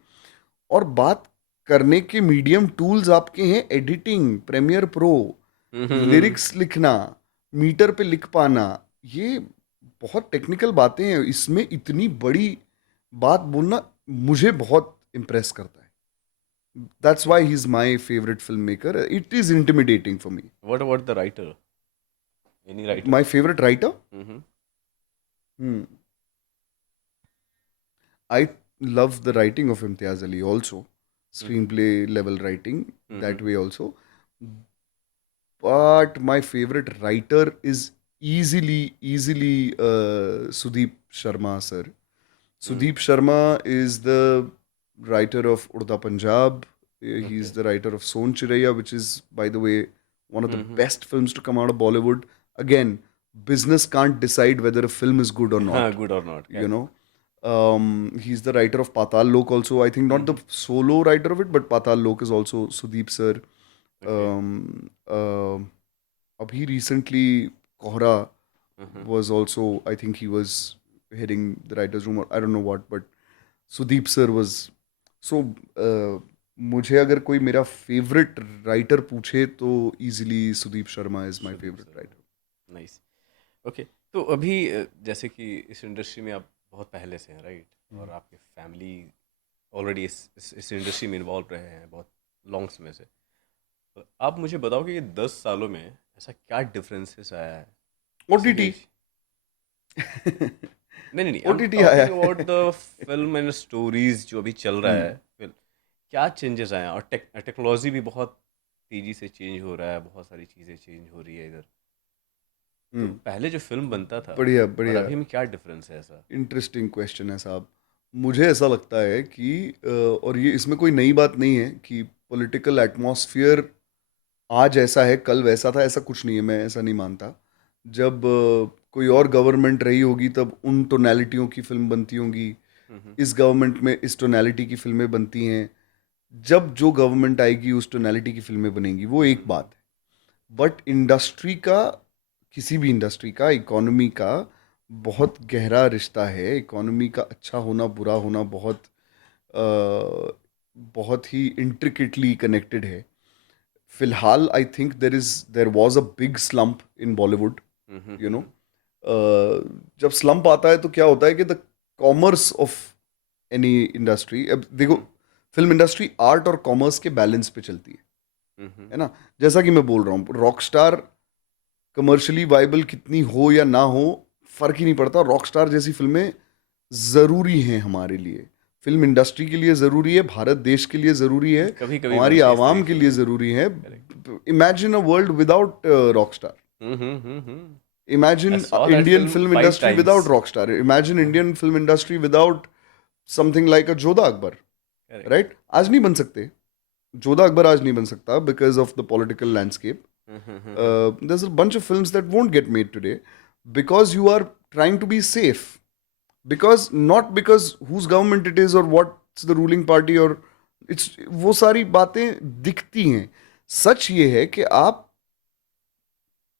और बात करने के मीडियम टूल्स आपके हैं एडिटिंग, प्रीमियर प्रो, लिरिक्स लिखना, मीटर पे लिख पाना, ये बहुत टेक्निकल बातें हैं। इसमें इतनी बड़ी बात बोलना मुझे बहुत इम्प्रेस करता है। That's why he is my favourite film maker. It is intimidating for me. What about the writer? Any writer? My favourite writer, I love the writing of Imtiaz Ali also, screenplay level writing, that way also. But my favorite writer is easily Sudeep Sharma sir. Sudeep Sharma is the writer of Urda Punjab. He's the writer of Son Chiraiya, which is, by the way, one of the best films to come out of Bollywood. Again, business can't decide whether a film is good or हाँ, not. Good और not, You know, he's the writer of Patal Lok also. I think not the solo writer of it, but Patal Lok is also Sudeep sir. Okay. Abhi recently Kohra hmm, was also, I think he was heading the writers room, or I don't know what, but Sudeep sir was so. मुझे अगर कोई मेरा favourite writer पूछे तो easily Sudeep Sharma is my Sudeep favourite sir, writer. Nice. Okay, तो अभी जैसे कि इस इंडस्ट्री में आप बहुत पहले से हैं, राइट? और आपकी फैमिली ऑलरेडी इस इंडस्ट्री में इन्वॉल्व रहे हैं बहुत लॉन्ग समय से. तो आप मुझे बताओ कि ये 10 सालों में ऐसा क्या डिफरेंसेस आया है? जैसे ओटीटी. कि नहीं नहीं नहीं, आई एम ओटीटी आया टॉकिंग है. About the film and stories जो अभी चल रहा हम्म. है. क्या चेंजेस आए हैं? और टेक्नोलॉजी भी बहुत तेजी से चेंज हो रहा है, बहुत सारी चीज़ें चेंज हो रही है इधर. तो हम्म. पहले जो फिल्म बनता था बढ़िया और बढ़िया. अभी में क्या डिफरेंस है ऐसा? इंटरेस्टिंग क्वेश्चन है साहब. मुझे ऐसा लगता है कि और ये इसमें कोई नई बात नहीं है कि पॉलिटिकल एटमॉस्फेयर आज ऐसा है कल वैसा था, ऐसा कुछ नहीं है. मैं ऐसा नहीं मानता. जब कोई और गवर्नमेंट रही होगी तब उन टोनैलिटियों की फिल्म बनती होंगी. हम्म इस गवर्नमेंट में इस टोनैलिटी की फिल्में बनती हैं. जब जो गवर्नमेंट आएगी उस टोनैलिटी की फिल्में बनेंगी, वो एक बात है. बट इंडस्ट्री का, किसी भी इंडस्ट्री का, इकोनॉमी का बहुत गहरा रिश्ता है. इकोनॉमी का अच्छा होना बुरा होना बहुत बहुत ही इंट्रिकेटली कनेक्टेड है. फिलहाल I think there was a big slump in Bollywood. You know, जब स्लम्प आता है तो क्या होता है कि the commerce of any industry, अब देखो, फिल्म इंडस्ट्री आर्ट और कॉमर्स के बैलेंस पे चलती है ना. जैसा कि मैं बोल रहा हूँ, रॉकस्टार कमर्शियली वाइबल कितनी हो या ना हो, फर्क ही नहीं पड़ता. रॉकस्टार जैसी फिल्में जरूरी हैं हमारे लिए. फिल्म इंडस्ट्री के लिए जरूरी है, भारत देश के लिए जरूरी है, कभी कभी हमारी बनती है इस तरह आवाम की के लिए फिल्में. जरूरी है. Correct. Imagine a world without Rockstar. Hmm. I imagine saw that Indian film film 5 industry times. Without Rockstar. Imagine Indian film industry without something like a Jodha Akbar. Correct. Right, आज नहीं बन सकते. जोधा अकबर आज नहीं बन सकता because of the political landscape. There's a bunch of films that won't get made today because you are trying to be safe. Because not because whose government it is or what's the ruling party or it's, वो सारी बातें दिखती हैं. सच ये है कि आप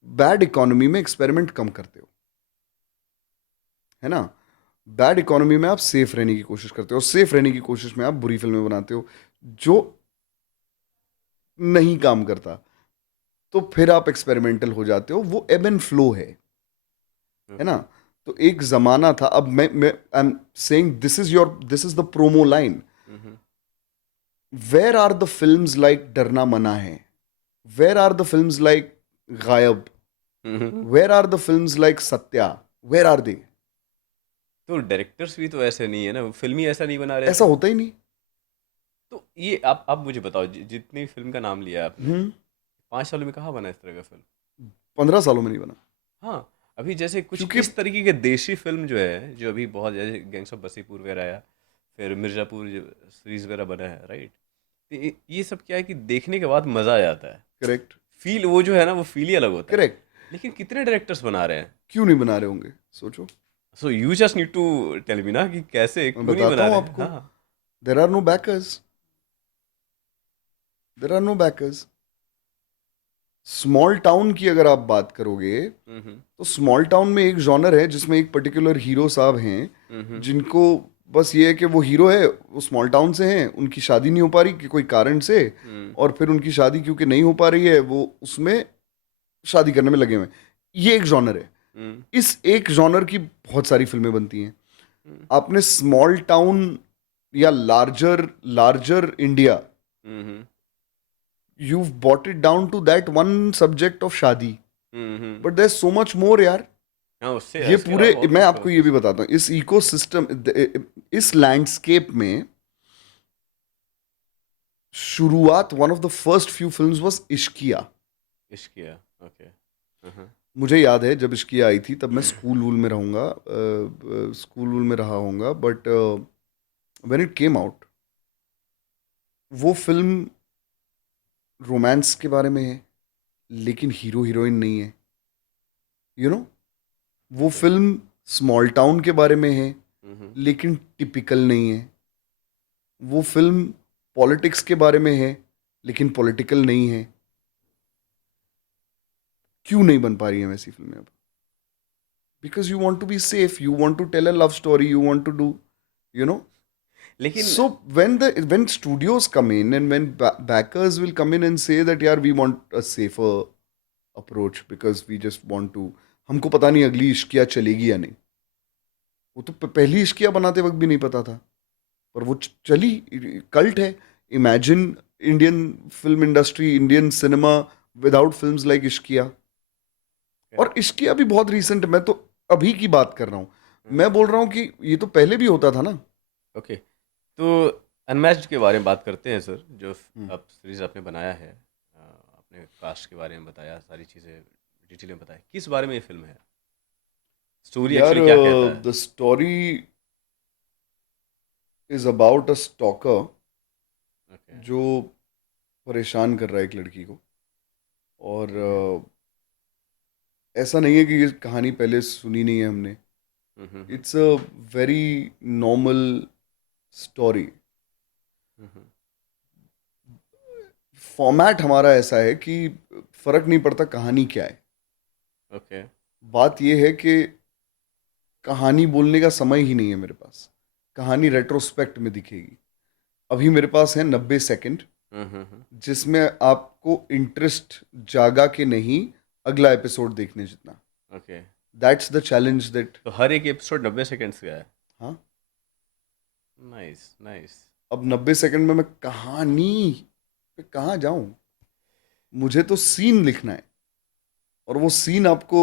bad economy में एक्सपेरिमेंट कम करते हो, है ना. बैड इकोनॉमी में आप सेफ रहने की कोशिश करते हो, और सेफ रहने की कोशिश में आप बुरी फिल्में बनाते हो जो नहीं काम करता. तो फिर आप एक्सपेरिमेंटल हो जाते हो. वो एब एंड फ्लो है ना. तो एक जमाना था. अब मैं I am saying this is the promo line. Where are the films like Darna Mana Hai? Where are the films like Gayab? Where are the films like Satya? Where are they? तो डायरेक्टर्स भी तो ऐसे नहीं है ना, फिल्म ही ऐसा नहीं बना रहे ऐसा थे. होता ही नहीं. तो ये आप मुझे बताओ, जितनी फिल्म का नाम लिया आपने, 5 सालों में कहाँ बना इस तरह का फिल्म? 15 सालों में नहीं बना. हाँ. अभी जैसे कुछ क्योंकि इस तरीके के देशी फिल्म जो है, जो अभी बहुत, जैसे गैंग्स ऑफ वसेपुर वगैरह आया, फिर मिर्ज़ापुर सीरीज वगैरह बना है, राइट? तो ये सब क्या है कि देखने के बाद मज़ा आ जाता है. करेक्ट. फील वो जो है ना, वो फील ही अलग होता है. करेक्ट. लेकिन कितने डायरेक्टर्स बना रहे हैं? क्यों नहीं बना रहे होंगे, सोचो. So you just need to tell me ना कि कैसे, मैं क्यों नहीं बताता बना हूं रहे हैं? आपको. हाँ. There are no backers. There are no backers. Small town की अगर आप बात करोगे तो स्मॉल टाउन में एक जॉनर है जिसमें एक पर्टिकुलर हीरो साहब हैं जिनको बस ये है कि वो हीरो है, वो स्मॉल टाउन से हैं, उनकी शादी नहीं हो पा रही कि कोई कारण से, और फिर उनकी शादी क्योंकि नहीं हो पा रही है वो उसमें शादी करने में लगे हुए हैं. ये एक जॉनर है. इस एक जॉनर की बहुत सारी फिल्में बनती हैं. आपने स्मॉल टाउन या larger larger India, you've brought it down to that one subject of शादी. But there's so much more यार. हाँ, उससे ये इसके पूरे, अलावा बहुत मैं कुछ आपको ये भी बताता हूँ, इस इकोसिस्टम, इस लैंडस्केप में शुरुआत, one of the first few films was Ishqiya. Ishqiya. Okay. मुझे याद है जब इश्किया आई थी तब मैं स्कूल वूल में रहूँगा, स्कूल वूल में रहा होऊंगा. But when it came out, वो फिल्म रोमांस के बारे में है लेकिन हीरो हीरोइन नहीं है. यू नो, वो फिल्म स्मॉल टाउन के बारे में है लेकिन टिपिकल नहीं है. वो फिल्म पॉलिटिक्स के बारे में है लेकिन पॉलिटिकल नहीं है. क्यों नहीं बन पा रही हैं वैसी फिल्में अब? Because you want to be safe, you want to tell a love story, you want to do, you know. लेकिन So when studios come in and when backers will come in and say that यार we want a safer approach because we just want to, हमको पता नहीं अगली इश्किया चलेगी या नहीं. वो तो पहली इश्किया बनाते वक्त भी नहीं पता था, पर वो चली, कल्ट है. Imagine Indian film industry, Indian cinema without films like Ishqiya. और इश्किया भी बहुत रिसेंट, मैं तो अभी की बात कर रहा हूँ. मैं बोल रहा हूँ कि ये तो पहले भी होता था ना. ओके, तो अनमैच्ड के बारे में बात करते हैं सर, जो हम्म. अब सीरीज आपने बनाया है. आपने कास्ट के बारे में बताया, सारी चीज़ें डिटेल में बताया. किस बारे में ये फिल्म है? स्टोरी यार एक्चुअली क्या कहता है? The story is about a stalker okay. जो परेशान कर रहा है एक लड़की को. और ऐसा नहीं है कि ये कहानी पहले सुनी नहीं है हमने. It's a very normal story. Format हमारा ऐसा है कि फर्क नहीं पड़ता कहानी क्या है. ओके. बात यह है कि कहानी बोलने का समय ही नहीं है मेरे पास. कहानी रेट्रोस्पेक्ट में दिखेगी. अभी मेरे पास है 90 सेकंड जिसमें आपको इंटरेस्ट जागा के नहीं, अगला एपिसोड देखने जितना. Okay. That's the challenge that. तो हर एक एपिसोड 90 सेकेंड्स का है? हाँ. Nice nice. अब 90 सेकंड में मैं कहानी पे कहाँ जाऊं? मुझे तो सीन लिखना है, और वो सीन आपको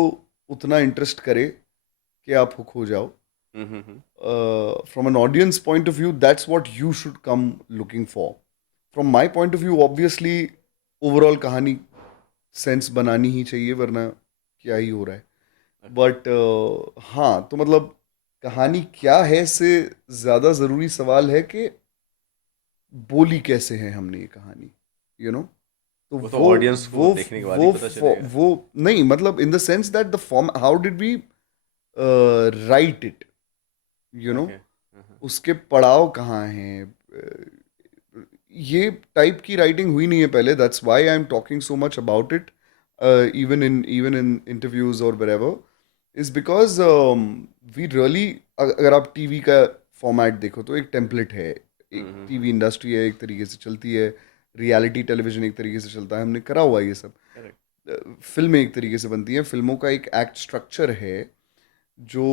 उतना इंटरेस्ट करे कि आप हुक हो जाओ. From an audience point of view, that's what you should come looking for. From my point of view, obviously, overall कहानी सेंस बनानी ही चाहिए, वरना क्या ही हो रहा है. बट हाँ, तो मतलब कहानी क्या है से ज़्यादा ज़रूरी सवाल है कि बोली कैसे है हमने ये कहानी, यू नो. तो वो तो ऑडियंस को देखने के बाद ही पता चलेगा. वो नहीं, मतलब in the sense that the form, how did we write it, you know. Okay. उसके पड़ाव कहाँ हैं, ये टाइप की राइटिंग हुई नहीं है पहले. That's why I am talking so much about it, even in interviews और wherever, is because we really, अगर आप टीवी का फॉर्मेट देखो तो एक टेम्पलेट है. एक टीवी इंडस्ट्री है, एक तरीके से चलती है. रियलिटी टेलीविजन एक तरीके से चलता है, हमने करा हुआ है ये सब. करेक्ट. फिल्में एक तरीके से बनती हैं. फिल्मों का एक एक्ट स्ट्रक्चर है जो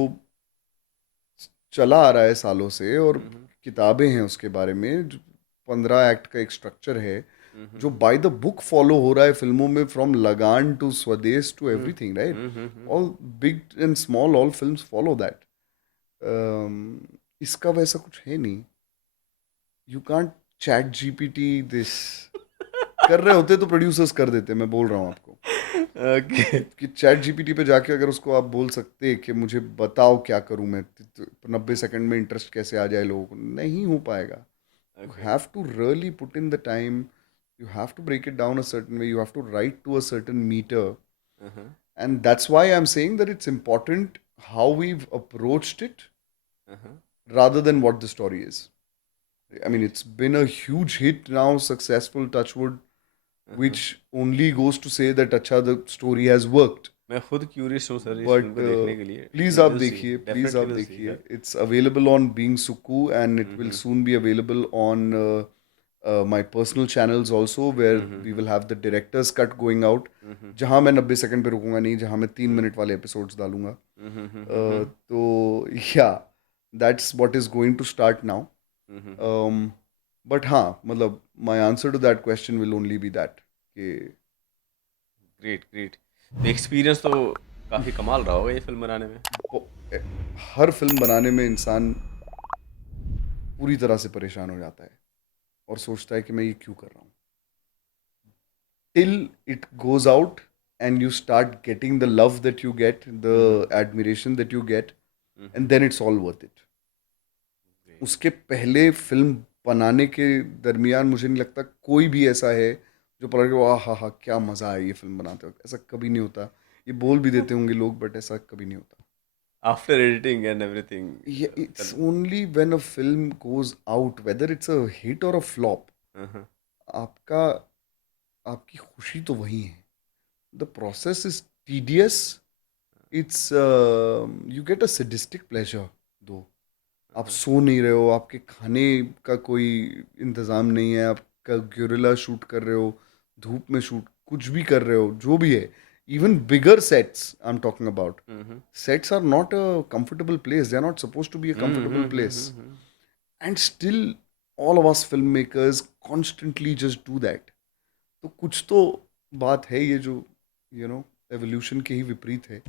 चला आ रहा है सालों से, और किताबें हैं उसके बारे में. 15 एक्ट का एक स्ट्रक्चर है जो बाय द बुक फॉलो हो रहा है फिल्मों में, from Lagaan to Swades to everything, right. All big and small, all films follow that. इसका वैसा कुछ है नहीं. You can't ChatGPT this. कर रहे होते तो प्रोड्यूसर्स कर देते, मैं बोल रहा हूँ आपको. ओके. कि चैट जीपीटी पे जाके अगर उसको आप बोल सकते कि मुझे बताओ क्या करूं मैं, 90 सेकंड में इंटरेस्ट कैसे आ जाए लोगों को, नहीं हो पाएगा. You have to really put in the time. You have to break it down a certain way. You have to write to a certain meter. And that's why I'm saying that it's important how we've approached it rather than what the story is. I mean, it's been a huge hit now, successful, touchwood, which only goes to say that अच्छा, the story has worked. मैं खुद curious हूँ sir इस But film को देखने के लिए. please We आप will see. देखिए, please Definitely आप will see, देखिए. sir. It's available on Being Suku, and it will soon be available on my personal channels also, where we will have the director's cut going out. जहाँ मैं 90 second पे रुकूंगा नहीं, जहाँ मैं 3 minute वाले एपिसोड्स डालूंगा. तो yeah, that's what is going to start now. But हाँ, मतलब my answer to that question will only be that कि ग्रेट ग्रेट. एक्सपीरियंस तो काफ़ी कमाल रहा होगा ये फिल्म बनाने में. हर फिल्म बनाने में इंसान पूरी तरह से परेशान हो जाता है और सोचता है कि मैं ये क्यों कर रहा हूँ. Till it goes out and you start getting the love that you get, the admiration that you get, and then it's all worth it. उसके पहले फिल्म बनाने के दरमियान मुझे नहीं लगता कोई भी ऐसा है जो पता कि वाह हा हा क्या मज़ा है ये फिल्म बनाते वक्त. ऐसा कभी नहीं होता. ये बोल भी देते होंगे लोग, बट ऐसा कभी नहीं होता. After editing and everything. Yeah, it's only when a film goes out, whether it's a hit or a flop, आपका आपकी खुशी तो वही है. The process is tedious. It's you get a sadistic pleasure though. आप सो नहीं रहे हो, आपके खाने का कोई इंतज़ाम नहीं है, आपका ग्योरिला शूट कर रहे हो, धूप में शूट कुछ भी कर रहे हो, जो भी है, even bigger sets I am talking about, sets are not a comfortable place, they are not suppose to be a comfortable place, and still all of us film makers constantly just do that. तो कुछ तो बात है ये जो evolution के ही विपरीत है,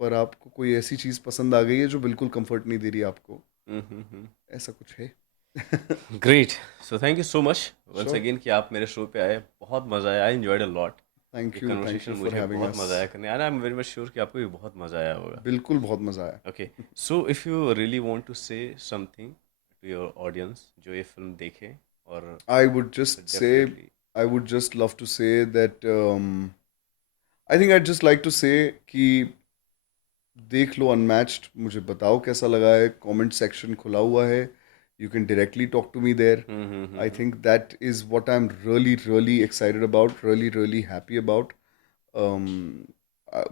पर आपको कोई ऐसी चीज़ पसंद आ गई है जो बिल्कुल कंफर्ट नहीं दे रही आपको, ऐसा कुछ है. Great. So thank you so much once Sure. Again कि आप मेरे शो पे आए. बहुत मज़ा आया. I enjoyed a lot. Thank ये यू कन्वर्सेशन फॉर मुझे हैविंग बहुत अस. मज़ा आया करने. And I am very much sure कि आपको भी बहुत मज़ा आया होगा. बिल्कुल बहुत मज़ा आया. Okay. So if you really want to say something to your audience जो ये फिल्म देखें और I would just say, definitely. I would just love to say that I think I'd just like to say कि देख लो unmatched, मुझे बताओ कैसा लगा है, कमेंट सेक्शन खुला हुआ है, you can directly talk to me there. I think that is what I'm really excited about, really happy about. Um, uh,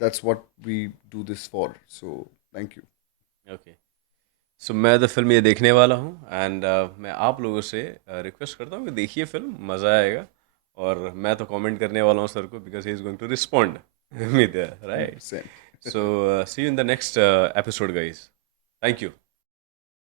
that's what we do this for. So thank you. Okay. So मैं तो film ये देखने वाला हूँ. And मैं आप लोगों से रिक्वेस्ट करता हूँ कि देखिए फिल्म, मज़ा आएगा. और मैं तो कमेंट करने वाला हूँ सर को because he is going to respond me there, right. 100%. So, see you in the next episode, guys. Thank you.